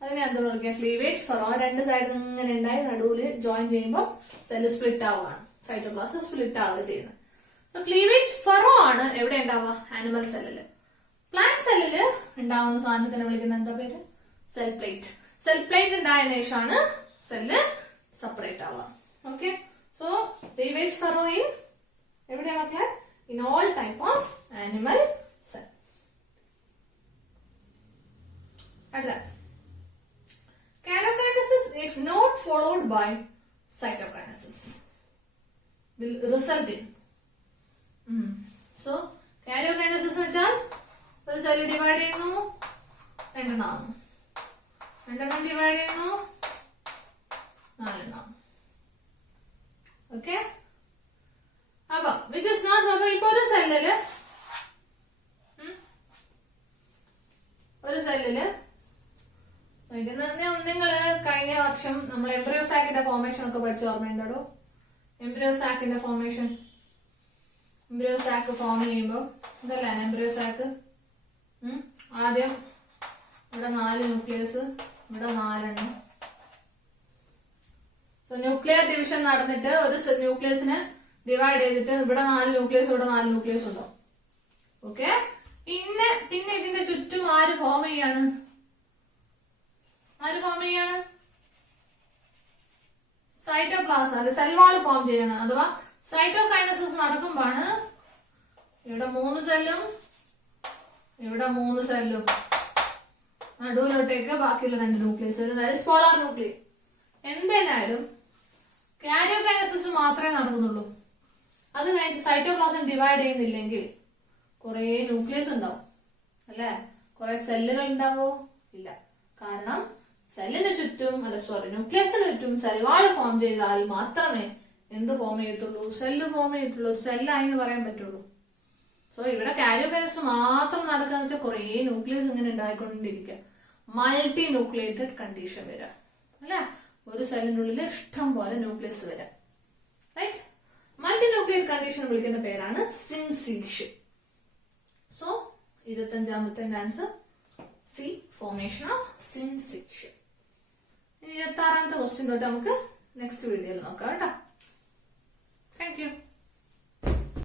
അതിനെ എന്താ പറയുക? Cleavage ferro. രണ്ട് സൈഡിൽ ഇങ്ങനെ ഉണ്ടായി നടുവില് ജോയിൻ ചെയ്യുമ്പോൾ സെല്ല് സ്പ്ലിറ്റ് ആവുകയാണ്, സൈറ്റോപ്ലാസം സ്പ്ലിറ്റ് ആവുക ചെയ്യുന്നത്. സോ ക്ലീവേജ് ഫെറോ ആണ് എവിടെ ഉണ്ടാവുക? ആനിമൽ സെല്ലില്. പ്ലാന്റ് സെല്ലില് ഉണ്ടാവുന്ന സാധനത്തിനെ വിളിക്കുന്ന എന്താ പേര്? Cell plate. സെൽ പ്ലേറ്റ് ഉണ്ടായതിനു ശേഷമാണ് സെല്ല് സെപ്പറേറ്റ് ആവുക. Okay. So cleavage ferro in എവിടെയാ മക്കളെ? In all type of animal cell. അടുത്ത Karyokinesis, if not followed by cytokinesis, will result in. So, karyokinesis എന്ന് വെച്ചാൽ ഒരു സെല്ല് ഡിവൈഡ് ചെയ്യുന്നു, രണ്ടെണ്ണം ഡിവൈഡ് ചെയ്യുന്നു, നാലെണ്ണം. ഓക്കെ. അപ്പൊ വിച്ച് ഇസ് നോട്ട്. അപ്പൊ ഇപ്പൊ ഒരു സെല്ലില് ഒരു സെല്ലില് നിങ്ങള് കഴിഞ്ഞ വർഷം നമ്മൾ എംബ്രിയോ സാക്കിന്റെ ഫോർമേഷൻ ഒക്കെ പഠിച്ച ഓർമ്മയുണ്ടോ? എംബ്രിയോ സാക്കിന്റെ ഫോർമേഷൻ. എംബ്രിയോ സാക്ക് ഫോം ചെയ്യുമ്പോ ഇതല്ലേ എംബ്രിയോ സാക്ക്. ആദ്യം ഇവിടെ 4 ന്യൂക്ലിയസ്, ഇവിടെ 4 എണ്ണം. സോ ന്യൂക്ലിയർ ഡിവിഷൻ നടന്നിട്ട് ഒരു ന്യൂക്ലിയസിന് ഡിവൈഡ് ചെയ്തിട്ട് ഇവിടെ 4 ന്യൂക്ലിയസ്, ഇവിടെ 4 ന്യൂക്ലിയസ് ഉണ്ടാവും. ഓക്കെ. പിന്നെ ഇതിന്റെ ചുറ്റും ആര് ഫോം ചെയ്യാണ്? സൈറ്റോപ്ലാസം അല്ലെ സെൽ വാൾ ഫോം ചെയ്യണം. അഥവാ സൈറ്റോകൈനസിസ് നടക്കുമ്പോഴാണ് ഇവിടെ 3 സെല്ലും ഇവിടെ 3 സെല്ലും നടുവിലോട്ടേക്ക് ബാക്കിയുള്ള 2 ന്യൂക്ലിയസ് വരും. അതായത് പോളാർ ന്യൂക്ലിയർ. എന്തായാലും കാരിയോകൈനസിസ് മാത്രമേ നടക്കുന്നുള്ളൂ. അത് കഴിഞ്ഞിട്ട് സൈറ്റോപ്ലാസം ഡിവൈഡ് ചെയ്യുന്നില്ലെങ്കിൽ കുറെ ന്യൂക്ലിയസ് ഉണ്ടാവും അല്ലെ? കുറെ സെല്ലുകൾ ഉണ്ടാവോ? ഇല്ല. കാരണം സെല്ലിന് ചുറ്റും ന്യൂക്ലിയസിന് ചുറ്റും സെൽവാള് ഫോം ചെയ്താൽ മാത്രമേ എന്ത് ഫോം ചെയ്യത്തുള്ളൂ? സെല്ല് ഫോം ചെയ്യത്തുള്ളൂ. സെല്ലായി എന്ന് പറയാൻ പറ്റുള്ളൂ. സോ ഇവിടെ കാരിയോകൈനസിസ് മാത്രം നടക്കുക വെച്ചാൽ കുറെ ന്യൂക്ലിയസ് ഇങ്ങനെ ഉണ്ടായിക്കൊണ്ടിരിക്കുക. മൾട്ടി ന്യൂക്ലിയേറ്റഡ് കണ്ടീഷൻ വരാം അല്ലെ? ഒരു സെല്ലിന്റെ ഉള്ളിൽ ഇഷ്ടം പോലെ ന്യൂക്ലിയസ് വരാം. റൈറ്റ്? മൾട്ടി ന്യൂക്ലിയേറ്റ് കണ്ടീഷൻ വിളിക്കുന്ന പേരാണ് സിൻസീഷൻ. സോ 25ാമത്തെ answer C, formation of syncytium. 26ാമത്തെ ക്വസ്റ്റ്യൻ തൊട്ട് നമുക്ക് നെക്സ്റ്റ് വീഡിയോയിൽ നോക്കാം കേട്ടോ. Thank U.